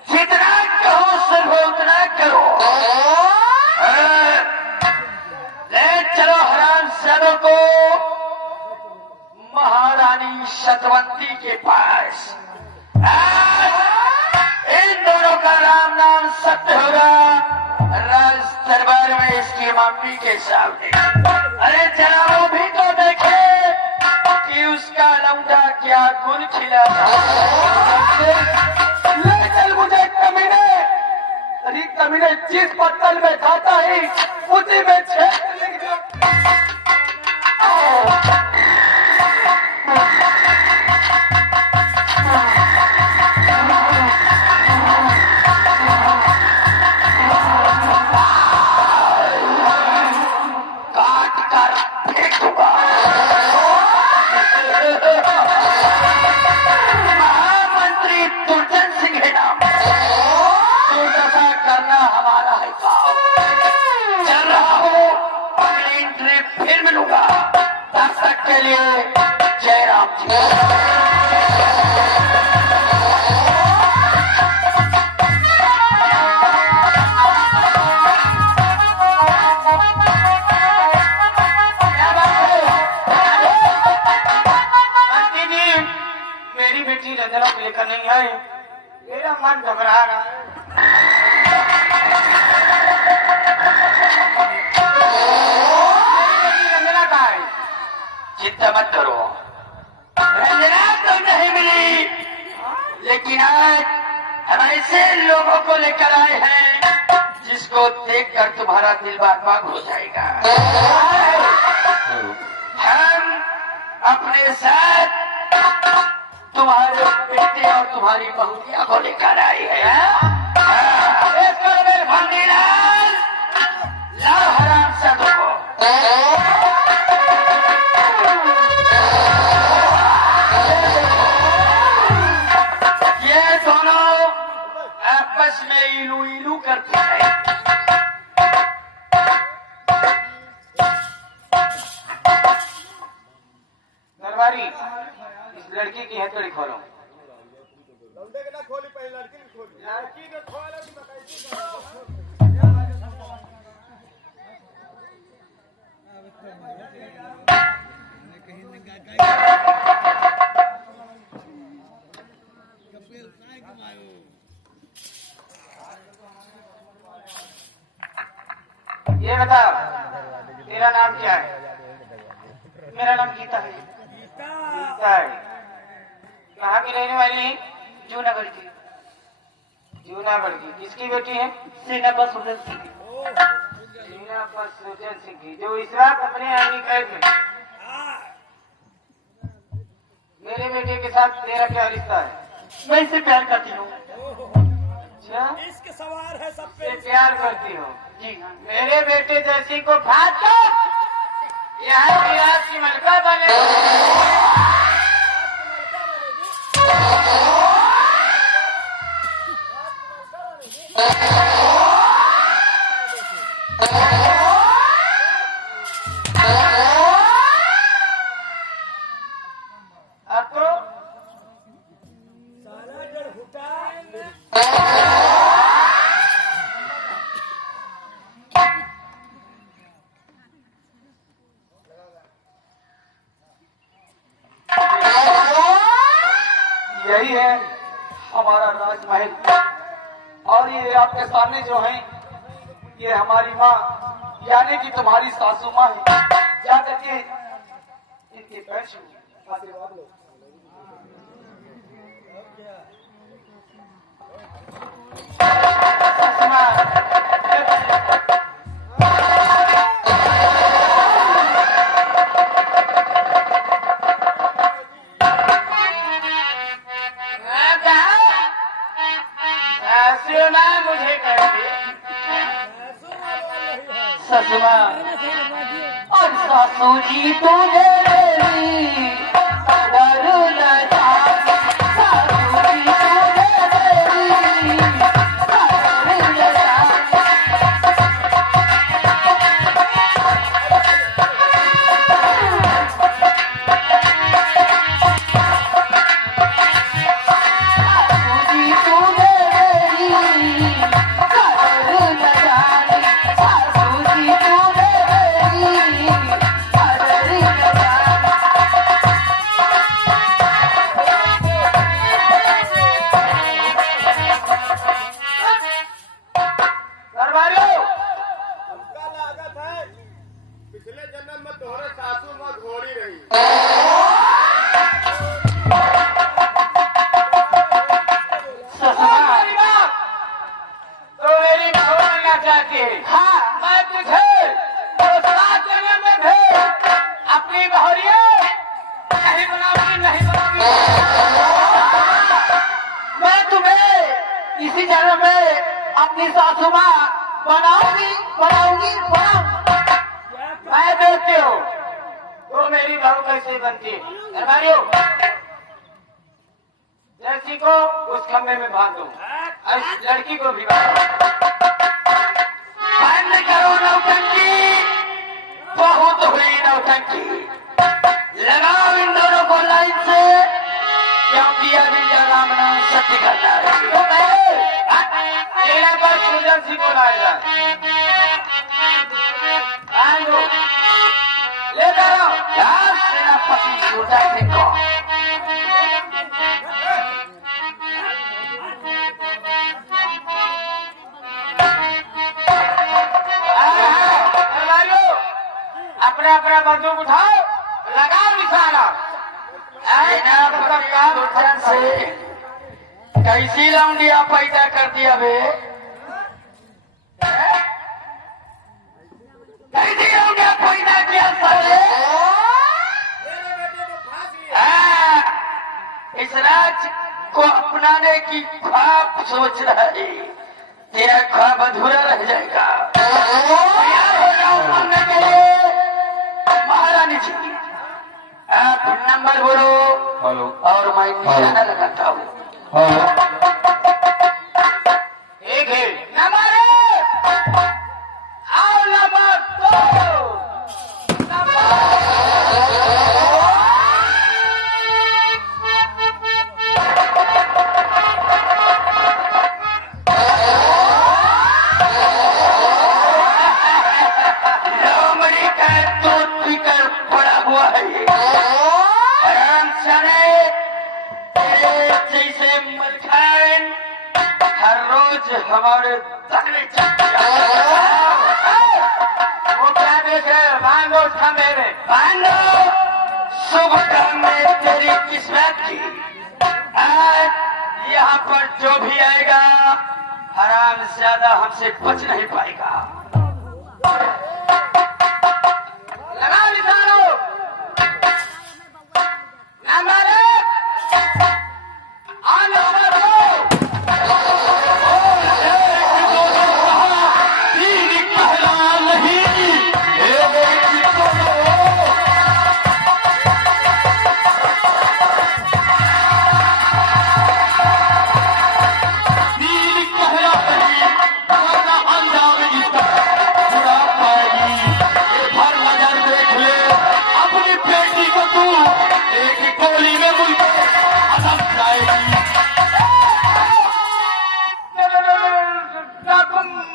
जितना कहो सिर्फ उतना करो। ले चलो हराम सालों को महारानी सतवंती के पास। इन दोनों का राम नाम सत्य होगा राज दरबार में इसकी मम्मी के सामने। अरे जरा वो भी तो देखे कि उसका लौंडा क्या गुल खिला था। ले चल मुझे कमीने। अरे कमीने जिस पत्तल में खाता है उसी में छेद करने की महामंत्री दुर्जन सिंह है नाम। दुर्दशा करना हमारा है काम। चल रहा हूँ, अगली एंट्री फिर मिलूंगा। तब तक के लिए जय राम जी। मेरी बेटी रंजना को लेकर नहीं आए, मेरा मन घबरा रहा है। रंजना कहाँ है? चिंता मत करो, रंजना तो नहीं मिली, लेकिन आज हम ऐसे लोगों को लेकर आए हैं जिसको देखकर तुम्हारा दिल बाग हो जाएगा। हम अपने साथ तुम्हारे बेटे और तुम्हारी बहुतिया को लेकर आए हैं। भंडीलाल लाओ हराम साधु को। ये दोनों आपस में इलू इलू करते हैं। दरबारी, इस लड़की की हथकड़ी खोलो। लौंडे के ना खोली, पहले लड़की ने खोली। लड़की ने खोला कि बताइए। ये बता, तेरा नाम क्या है? मेरा नाम गीता है। गीता है। कहाँ की रहने वाली है? जूनागढ़ की। जूनागढ़ की। किसकी बेटी है? सेनापति सुजन सिंह की। सेनापति सुजन सिंह की, जो इस रात अपने आने कैद में। मेरे बेटे के साथ तेरा क्या रिश्ता है? मैं इससे प्यार करती हूँ। अच्छा, इसके सवार है सब पे। से प्यार करती हो? जी हाँ। मेरे बेटे जैसी को भाग दो, यहाँ की रात की मलका बने। अब तो साला जड़ हुटा। यही है हमारा राजमहल। और ये आपके सामने जो है ये हमारी माँ यानी कि तुम्हारी सासू माँ है। जा करके इनके पैर छू आशीर्वाद लो। मुझे कहते ससुमा और सासू जी तुझे मेरी डर न जाए। सासू जी तुझे मेरी डर न जाए। सासू जी तुझे मेरी मैं तुम्हें इसी जन्म में अपनी सासू माँ बनाऊंगी बनाऊंगी बनाऊंगी। मैं देखती हूँ तो मेरी बहू कैसे बनती है। दरबारियों, जैसी को उस खंबे में बांध दो और इस लड़की को भी बांध दो। बंद करो नौटंकी, बहुत हुई नौटंकी। लगाओ इन दोनों को लाइन से, क्योंकि अभी राम नाम सत्य करना है। तो मेरा पर सुंदर सिंह को लाया जाए। बांध दो, ले जाओ। यार सेनापति सुंदर सिंह को अपना अपना बंदूक उठाओ, लगाओ निशाना। सेनापति से कैसी लौंडिया पैदा कर दिया बे? कैसी लौंडिया पैदा किया साले? इस राज को अपनाने की ख्वाब सोच रहा है, तेरा ख्वाब अधूरा रह जाएगा। तैयार हो जाओ मरने के लिए महारानी जी। आप नंबर बोलो। हेलो। और मैं निशाना लगाता हूँ। एक है नंबर 1 और नंबर 2। लोमड़ी का दूध पीकर पड़ा हुआ है ये। आराम से जैसे मलखान हर रोज हमारे तगड़े वो क्या देख रहे हो? बांधो उस खंबे में। बांधो, शुभ काम में तेरी किस्मत की। आज यहाँ पर जो भी आएगा हराम ज्यादा हमसे बच नहीं पाएगा। लगाओ निशानो। नंबर 1 और नंबर 2।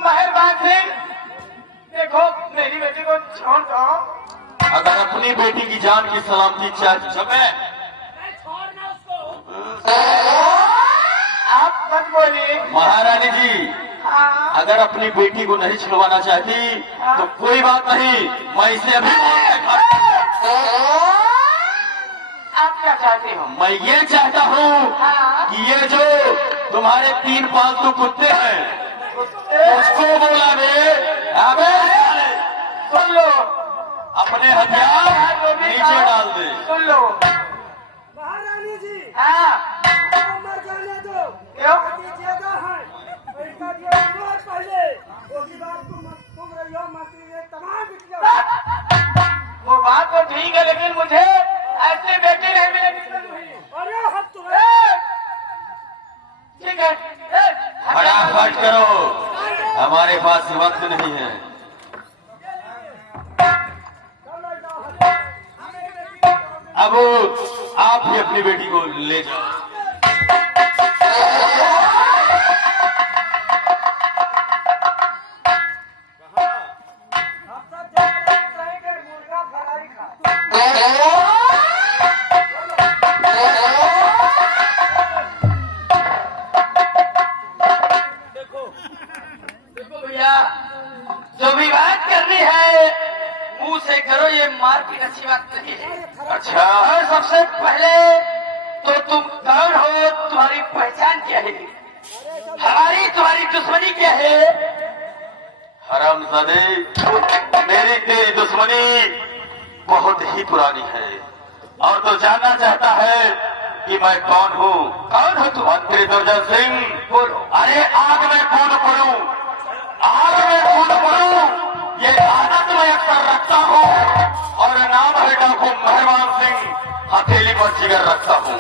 मेहरबान सिंह, देखो मेरी बेटी को छोड़ दो। अगर अपनी बेटी की जान की सलामती चाहे आप मत बोलिए। महारानी जी, हाँ, अगर अपनी बेटी को नहीं छुड़वाना चाहती तो कोई बात नहीं, मैं इसे अभी आप क्या चाहते हो? मैं ये चाहता हूँ हाँ, कि ये जो तुम्हारे 3 पालतू कुत्ते हैं उसको बोला बे, अबे सुन लो, अपने हथियार नीचे डाल दे। सुन लो। महारानी जी हाँ, मर जाने दो। क्यों? दीजिएगा है पैसा दिए और पहले उसकी बात तुम रही हो मंत्री ने तमाम बिक जाओ। वो बात तो ठीक है, लेकिन मुझे ऐसे बेटी नहीं मिलेगी। अरे हद तुम्हें ठीक है, फटाफट करो, हमारे पास वक्त नहीं है। अब आप भी अपनी बेटी को ले जाओ। अब तक जाएंगे मुर्गा फ्राई खा। देखो भैया, जो भी बात करनी है मुंह से करो, ये मारपीट अच्छी बात नहीं है। अच्छा, और सबसे पहले तो तुम कौन हो, तुम्हारी पहचान क्या है, हमारी तुम्हारी दुश्मनी क्या है? हरामजादे, मेरी तेरी दुश्मनी बहुत ही पुरानी है और तो जानना चाहता है कि मैं कौन हूँ? कौन हो तुम? मंत्री दुर्जन सिंह। बोलो। अरे आग में कूद पड़ूं, आग में कूद पड़ूं, ये आदत मैं अक्सर रखता हूँ। और नाम है डाकू मेहरबान सिंह, हथेली पर जिगर रखता हूँ।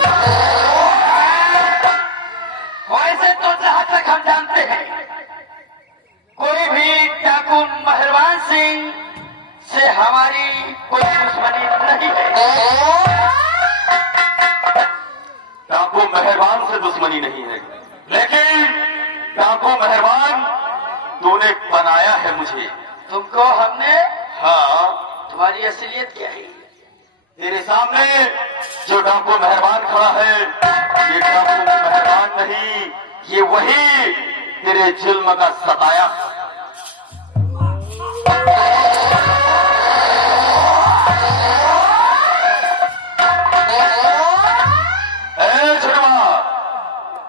वैसे तो जहाँ तक हम जानते हैं, कोई भी डाकू मेहरबान सिंह से हमारी कोई दुश्मनी नहीं है। डाकू मेहरबान से दुश्मनी नहीं है, लेकिन डाकू मेहरबान तूने बनाया है मुझे। तुमको हमने, हाँ, तुम्हारी असलियत क्या है? तेरे सामने जो डाकू मेहरबान खड़ा है, ये डाकू मेहरबान नहीं, ये वही तेरे जुल्म का सताया। ए झुरवा,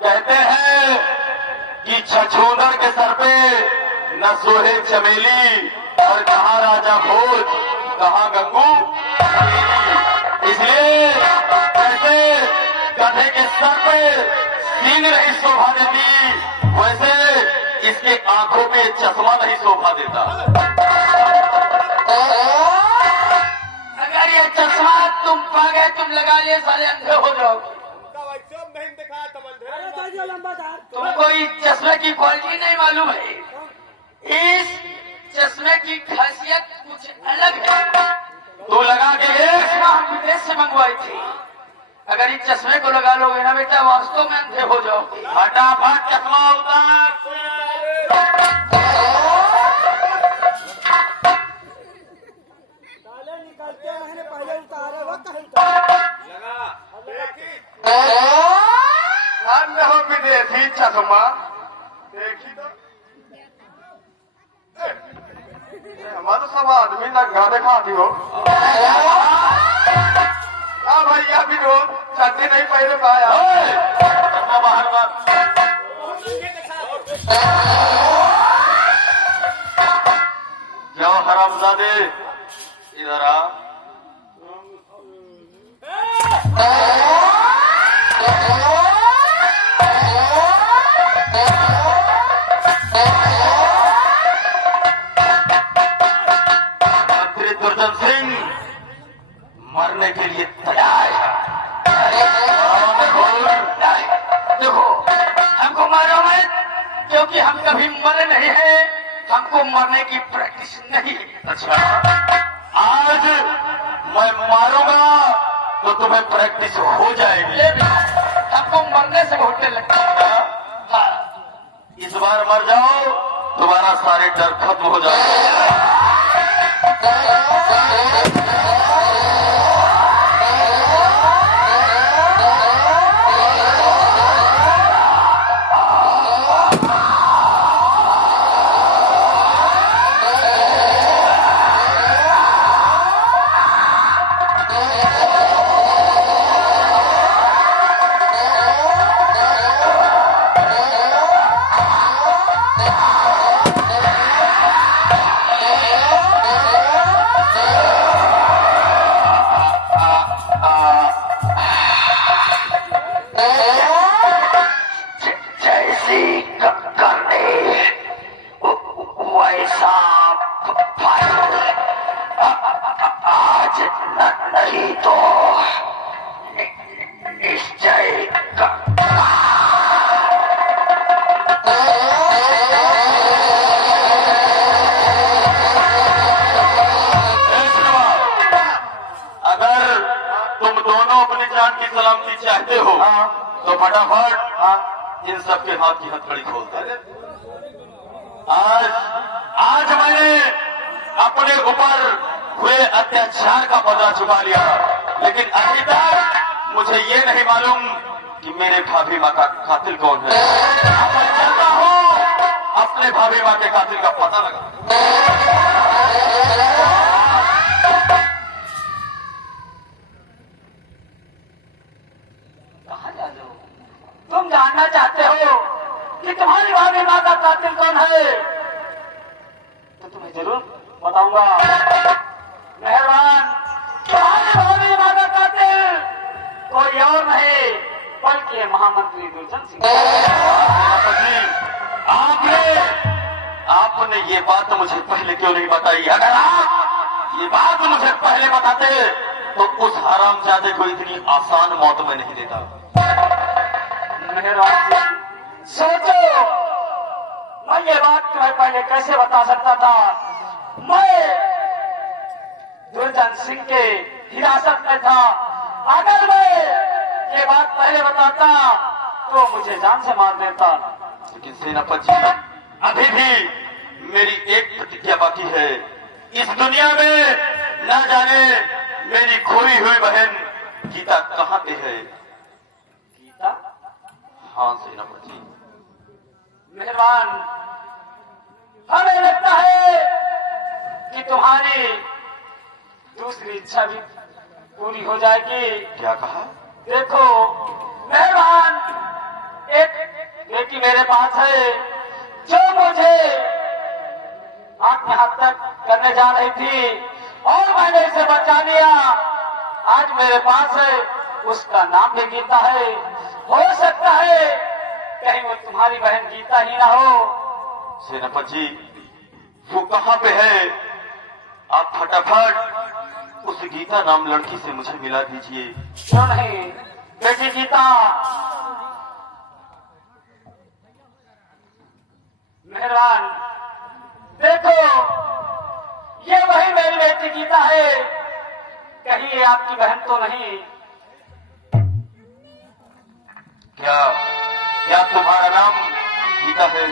कहते हैं कि छछूंदर के सर पे न सोहे चमेली, और कहाँ राजा भोज, कहाँ गंगू तेरी। इसलिए जैसे गधे के सर पे सींग नहीं शोभा देती, वैसे इसके आंखों पे चश्मा नहीं शोभा देता। अगर ये चश्मा तुम पा गए, तुम लगा लिए, साले अंधे हो जाओ। अरे जाइए लंबादार। तुमको इस चश्मे की क्वालिटी नहीं मालूम है। इस चश्मे की खासियत कुछ अलग है। तू लगा के देख, चश्मा हम विदेश से मंगवाई थी। अगर इस चश्मे को लगा लोगे ना बेटा, वास्तव में अंधे हो जाओगे। फटाफट चश्मा उतार। साले निकलते महीने पहले उतारे वो कहीं उतारे। अंध हो विदेशी चश्मा, देखी तो हमारे सब आदमी नंगा दिखाती हो। भैया भी रोज छत्ती नहीं पहले पाया। बाहर बात जाओ हरामजादे, इधर आ। मंत्री दुर्जन सिंह मरने के लिए तैयार है। देखो, हमको मारो मत, क्योंकि हम कभी मरे नहीं है। हमको मरने की प्रैक्टिस नहीं है। अच्छा, आज मैं मारूंगा तो तुम्हें प्रैक्टिस हो जाएगी। ये भी हमको मरने से बहुत डर लगता है। हाँ, इस बार मर जाओ, तुम्हारा सारे डर खत्म हो जाएगा। की सलामती चाहते हो तो फटाफट इन सबके हाथ की हथकड़ी खोल दे। आज मैंने अपने ऊपर हुए अत्याचार का बदला चुका लिया, लेकिन अभी तक मुझे ये नहीं मालूम कि मेरे भाभी माँ का कातिल कौन है। मैं चाहता हूँ अपने भाभी माँ के कातिल का पता लगा। तुम जानना चाहते हो कि तुम्हारी भाभी माँ का कातिल कौन है, तो तुम्हें जरूर बताऊंगा। मेहरबान, तुम्हारी भाभी माँ का कातिल कोई और नहीं, पल के महामंत्री दुर्जन सिंह। सेनापति, आपने ये बात मुझे पहले क्यों नहीं बताई? अगर आप ये बात मुझे पहले बताते तो उस हरामजादे को इतनी आसान मौत में नहीं देता। मेहरबान जी, सोचो, मैं ये बात तुम्हें पहले कैसे बता सकता था? मैं दुर्जन सिंह के हिरासत में था। अगर मैं ये बात पहले बताता तो मुझे जान से मार देता। लेकिन सेनापति जी, अभी भी मेरी एक प्रतिज्ञा बाकी है। इस दुनिया में न जाने मेरी खोई हुई बहन गीता कहाँ पे है? गीता? हाँ सेनापति। मेहरबान, हमें लगता है कि तुम्हारी दूसरी इच्छा भी पूरी हो जाएगी। क्या कहा? देखो मेहरबान, एक बेटी मेरे पास है जो मुझे आत्महत्या करने जा रही थी और मैंने इसे बचा लिया। आज मेरे पास है, उसका नाम भी गीता है। हो सकता है कहीं वो तुम्हारी बहन गीता ही ना हो। सेनापति जी, वो कहाँ पे है? आप फटाफट उस गीता नाम लड़की से मुझे मिला दीजिए। क्यों नहीं बेटी गीता? मेहरबान, देखो ये वही मेरी बेटी गीता है। कहीं ये आपकी बहन तो नहीं? क्या तुम्हारा नाम गीता है?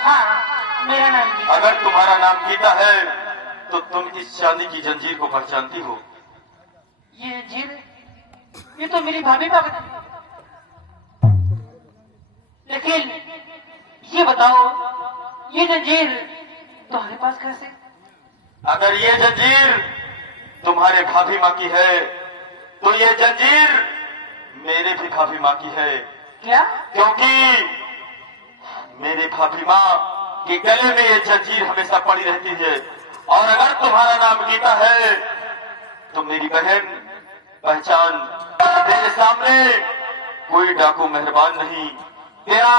हाँ, मेरा नाम गीता। अगर तुम्हारा नाम गीता है तो तुम इस चांदी की जंजीर को पहचानती हो? ये जंजीर, ये तो मेरी भाभी का बना। लेकिन ये बताओ, ये जंजीर तुम्हारे पास कैसे? अगर ये जंजीर तुम्हारे भाभी माँ की है तो ये जंजीर मेरे भी भाभी माँ की है। क्या? क्योंकि मेरे भाभी माँ के गले में ये जंजीर हमेशा पड़ी रहती है। और अगर तुम्हारा नाम गीता है तो मेरी बहन पहचान, तेरे सामने कोई डाकू मेहरबान नहीं, तेरा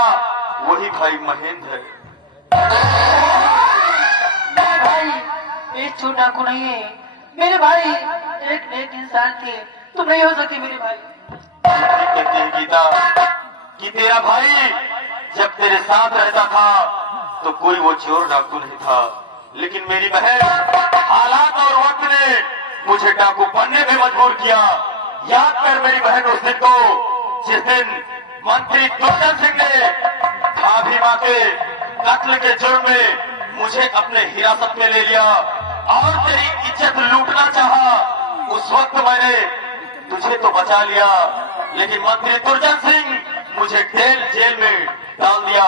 वही भाई महेंद्र है। मेरे भाई एक छोटा को नहीं है। मेरे भाई एक नेक इंसान थे, तुम नहीं हो सकती मेरे भाई। कहती है गीता कि तेरा भाई जब तेरे साथ रहता था तो कोई वो चोर डाकू नहीं था, लेकिन मेरी बहन, हालात और वक्त ने मुझे डाकू बनने में मजबूर किया। याद कर मेरी बहन उस दिन को, जिस दिन मंत्री दुर्जन सिंह ने भाभी माँ के कत्ल के जुर्म में मुझे अपने हिरासत में ले लिया और तेरी इज्जत लूटना चाहा। उस वक्त मैंने तुझे तो बचा लिया, लेकिन मंत्री दुर्जन सिंह मुझे जेल में डाल दिया।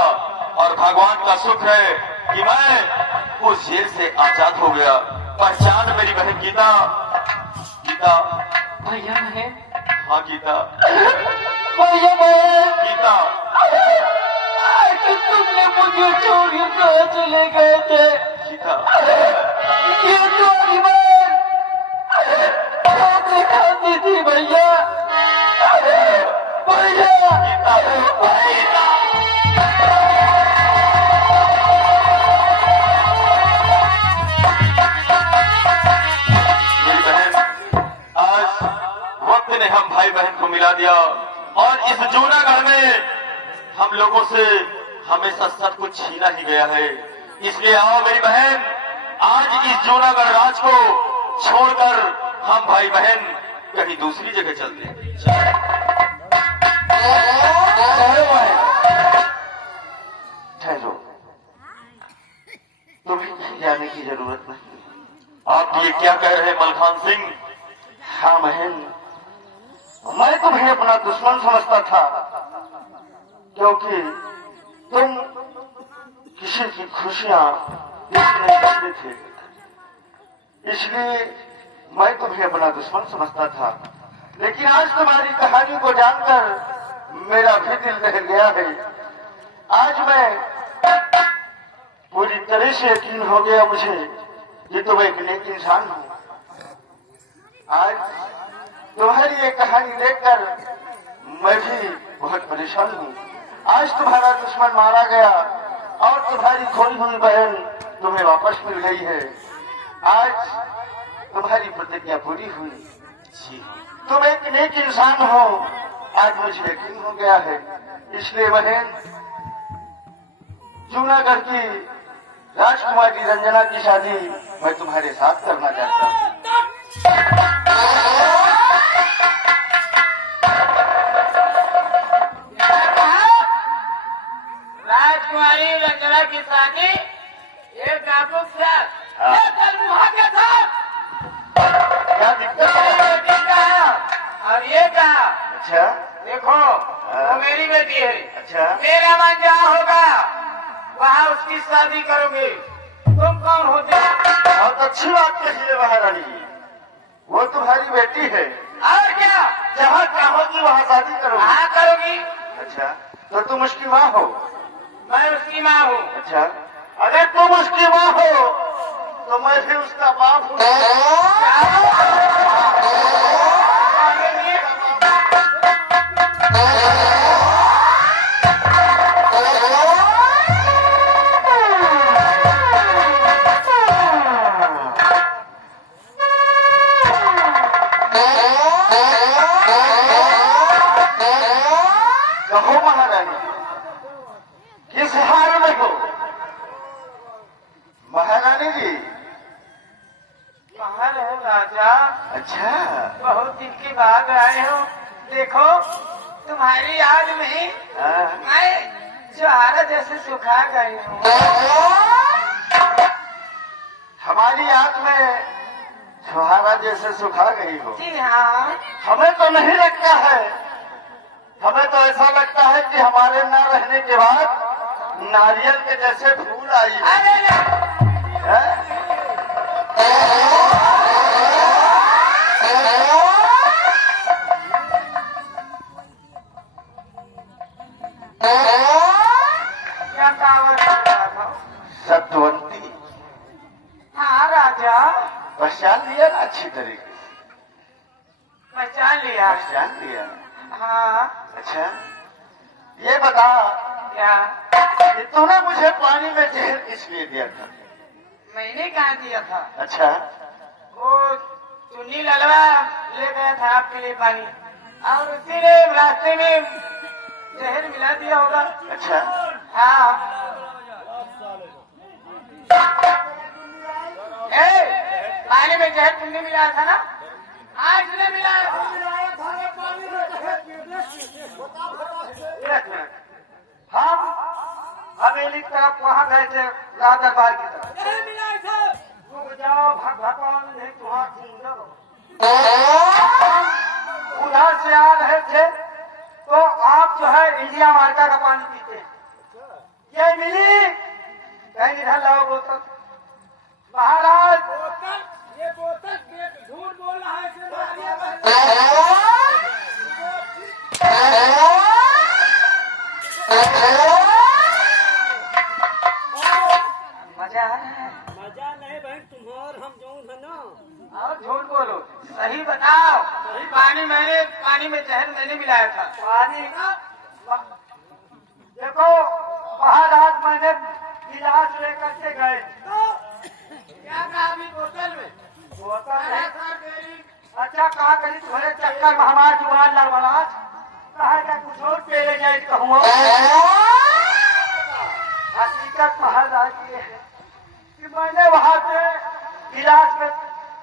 और भगवान का शुक्र है कि मैं उस जेल से आजाद हो गया। पहचान मेरी बहन गीता। गीता, भैया मैं, हाँ गीता, भैया मैं, गीता, कि तुमने मुझे छोड़ कर चले गए थे। गीता, ये तो अभिमान आपने खाती थी भैया। भैया, भैया। मेरी बहन, आज वक्त ने हम भाई बहन को मिला दिया और इस जूनागढ़ में हम लोगों से हमेशा सब कुछ छीना ही गया है। इसलिए आओ मेरी बहन, आज इस जूनागढ़ राज को छोड़कर हम भाई बहन कहीं दूसरी जगह चलते हैं। ठहरो, तुम्हें कहीं जाने की जरूरत नहीं। आप ये क्या कह रहे हैं मलखान सिंह? हाँ बहन, मैं तुम्हें अपना दुश्मन समझता था, क्योंकि तुम किसी की खुशियां देखने चाहते थे, इसलिए मैं तुम्हें अपना दुश्मन समझता था। लेकिन आज तुम्हारी कहानी को जानकर मेरा भी दिल दहल गया है। आज मैं पूरी तरह से यकीन हो गया मुझे कि तुम एक नेक इंसान हो। आज तुम्हारी ये कहानी देखकर मैं भी बहुत परेशान हूँ। आज तुम्हारा दुश्मन मारा गया और तुम्हारी खोई हुई बहन तुम्हें वापस मिल गई है। आज तुम्हारी प्रतिज्ञा पूरी हुई। तुम एक नेक इंसान हो, आज मुझे यकीन हो गया है। इसलिए बहन, जूनागढ़ की राजकुमारी रंजना की शादी मैं तुम्हारे साथ करना चाहता हूँ। राजकुमारी रंजना की शादी ये डाकू से ये दलमुहा के साथ क्या दिक्कत है? मेरी बेटी का और ये का। अच्छा देखो वो मेरी बेटी है। अच्छा मेरा मन जहाँ होगा वहाँ उसकी शादी करोगे। तुम कौन होते हो? बहुत अच्छी बात कही है महारानी जी। वो तुम्हारी बेटी है, और क्या जहाँ चाहोगी वहाँ शादी करोगी। हाँ करोगी। अच्छा, तो तुम उसकी माँ हो? मैं उसकी माँ हूँ। अच्छा, अगर तुम उसकी माँ हो तो मैं भी उसका बाप हूँ। कहो महारानी, किस हाल में हो? महारानी जी। कहाँ रहे राजा? अच्छा, बहुत दिन के बाद आए हो। देखो तुम्हारी याद में हाँ। मैं ज्वारा जैसे सुखा गई हूँ। हमारी याद में सुहारा जैसे सुखा गई हो। जी हाँ। हमें तो नहीं लगता है, हमें तो ऐसा लगता है कि हमारे न रहने के बाद नारियल के जैसे फूल आई है। अरे क्या कावर कर रहा था? सत्वंती हाँ राजा, पहचान लिया ना अच्छी तरीके से? पहचान लिया। पहचान लिया। हाँ। अच्छा, ये बता क्या? कि तूने मुझे पानी में जहर किस लिए दिया था? मैंने कहाँ दिया था? अच्छा, वो चुन्नी ललवा ले गया था आपके लिए पानी, और उसी ने रास्ते में जहर मिला दिया होगा। अच्छा, हाँ। पानी में जहर तुमने मिलाया था ना? आज ने मिलाया था। हम हवेली की तरफ वहाँ गए थे, राज दरबार की तरफ। रुक जाओ, भगवान नहीं तुम्हारा सुंदर। उधर से आ रहे थे तो आप जो है इंडिया मार्का का पानी पीते हैं। ये मिली कहीं इधर लाओ बोतल। महाराज ये बोतल झूठ बोल रहा है इसे मारिए। मजा आ रहा है। मजा नहीं बहन, तुम्हार हम जौन है ना। और झूठ बोलो, सही बताओ। पानी में जहर मैंने मिलाया था। पानी देखो, महाराज मैंने गिलास लेकर के गए। क्या कहा अभी बोतल में? बोतल नहीं। अच्छा कहा करी तुम्हारे चक्कर में हमारा जुबान लड़बड़ाज कहा क्या कुछ और पे ले जाए कहूँ। हकीकत महाराज ये है कि मैंने वहां से गिलास में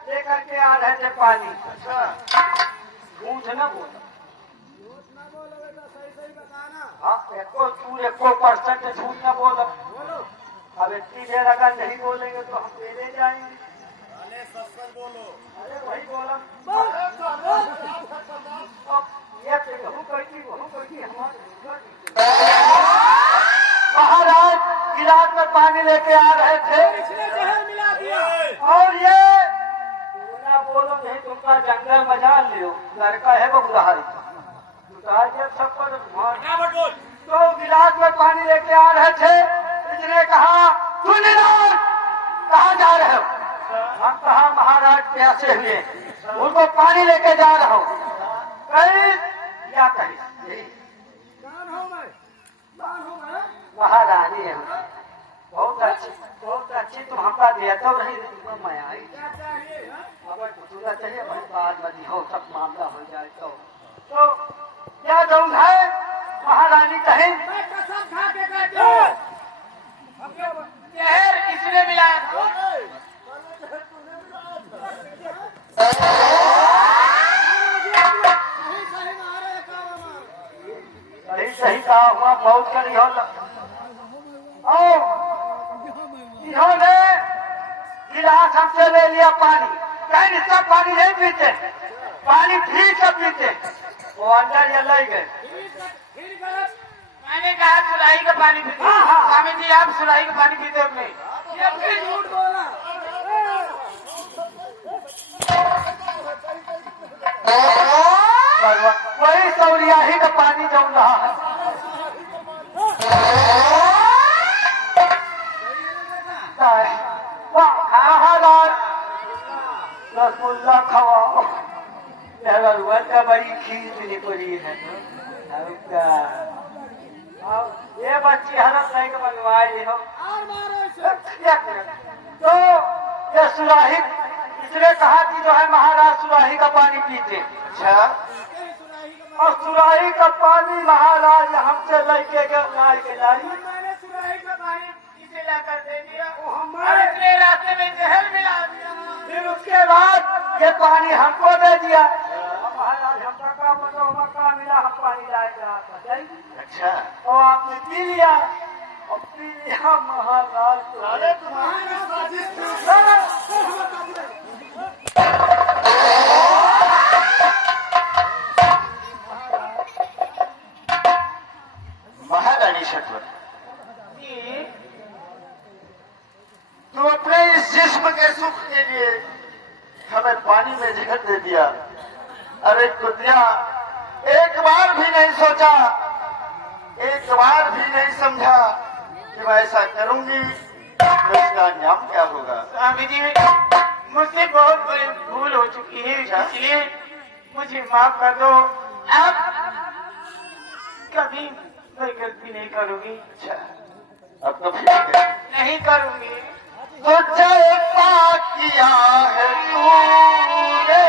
लेकर के आ रहे थे पानी। झूठ न बोला। हाँ, एको परसेंट झूठ न बोलो। अब इतनी देर अगर नहीं बोलेंगे तो हम पेले जाएंगे। अरे वही बोला। ये वहू करती हमारे। महाराज गिलास में पानी लेके आ रहे थे जहर मिला दिया। और ये ना बोलो नहीं तुमका जंगल मजा लियो, लड़का है वो बुढ़ारी सब पर तो गिलास में पानी लेके आ रहे थे। इसने कहा तू निराश कहाँ जा रहे हो? हम कहा महाराज प्यासे हुए उनको पानी लेके जा रहा हूँ। कहीं या कहीं कौन हूँ मैं? कौन हूँ मैं? महारानी है। बहुत अच्छी तुम हमका दिया तो रही मैं आई। क्या चाहिए? हाँ? अब पूछना चाहिए भाई बाद में हो सब मामला हो जाए तो क्या जाऊँ है महारानी कहें। मैं कसम खा के कहती हूँ। अब क्या हुआ? जहर किसने मिलाया? सही कहा हुआ बहुत करी हो इन्होंने गिलास हमसे ले लिया पानी। कहीं सब पानी नहीं पीते, पानी ठीक से पीते। वो अंदर ये ले गए। फिर गलत। मैंने कहा सुराही का पानी पीते। हाँ, हाँ। स्वामी जी आप सुराही का पानी पीते हो कि नहीं? ये फिर झूठ बोला। वही सौरियाही का पानी जम रहा है। रसगुल्ला खवाओ। बड़ी खीर मिली पड़ी है। ये बच्ची हरत नहीं बनवाई हो। और मारो इसे। तो ये सुराही इसने कहा कि जो है महाराज सुराही का पानी पीते। अच्छा। और सुराही का पानी महाराज हमसे लेके गए लाई। मैंने सुराही का पानी इसे लाकर दे दिया वो हम और इसने रास्ते में जहर मिला दिया। फिर उसके बाद ये पानी हमको दे दिया। महाराज हमका का मतलब हमका मिला हम पानी लाए। अच्छा और आपने पी लिया और पी लिया महाराज। महारानी शटवत तू अपने इस जिस्म के सुख के लिए हमें पानी में जहर दे दिया। अरे कुतिया एक बार भी नहीं सोचा, एक बार भी नहीं समझा कि मैं ऐसा करूंगी तो इसका अंजाम क्या होगा। स्वामी जी मुझसे बहुत बड़ी भूल हो चुकी है, इसलिए मुझे माफ कर दो। अब कभी कोई गलती नहीं करूंगी। अच्छा अब तो ठीक है। नहीं करूंगी। तो जैसा किया है तूने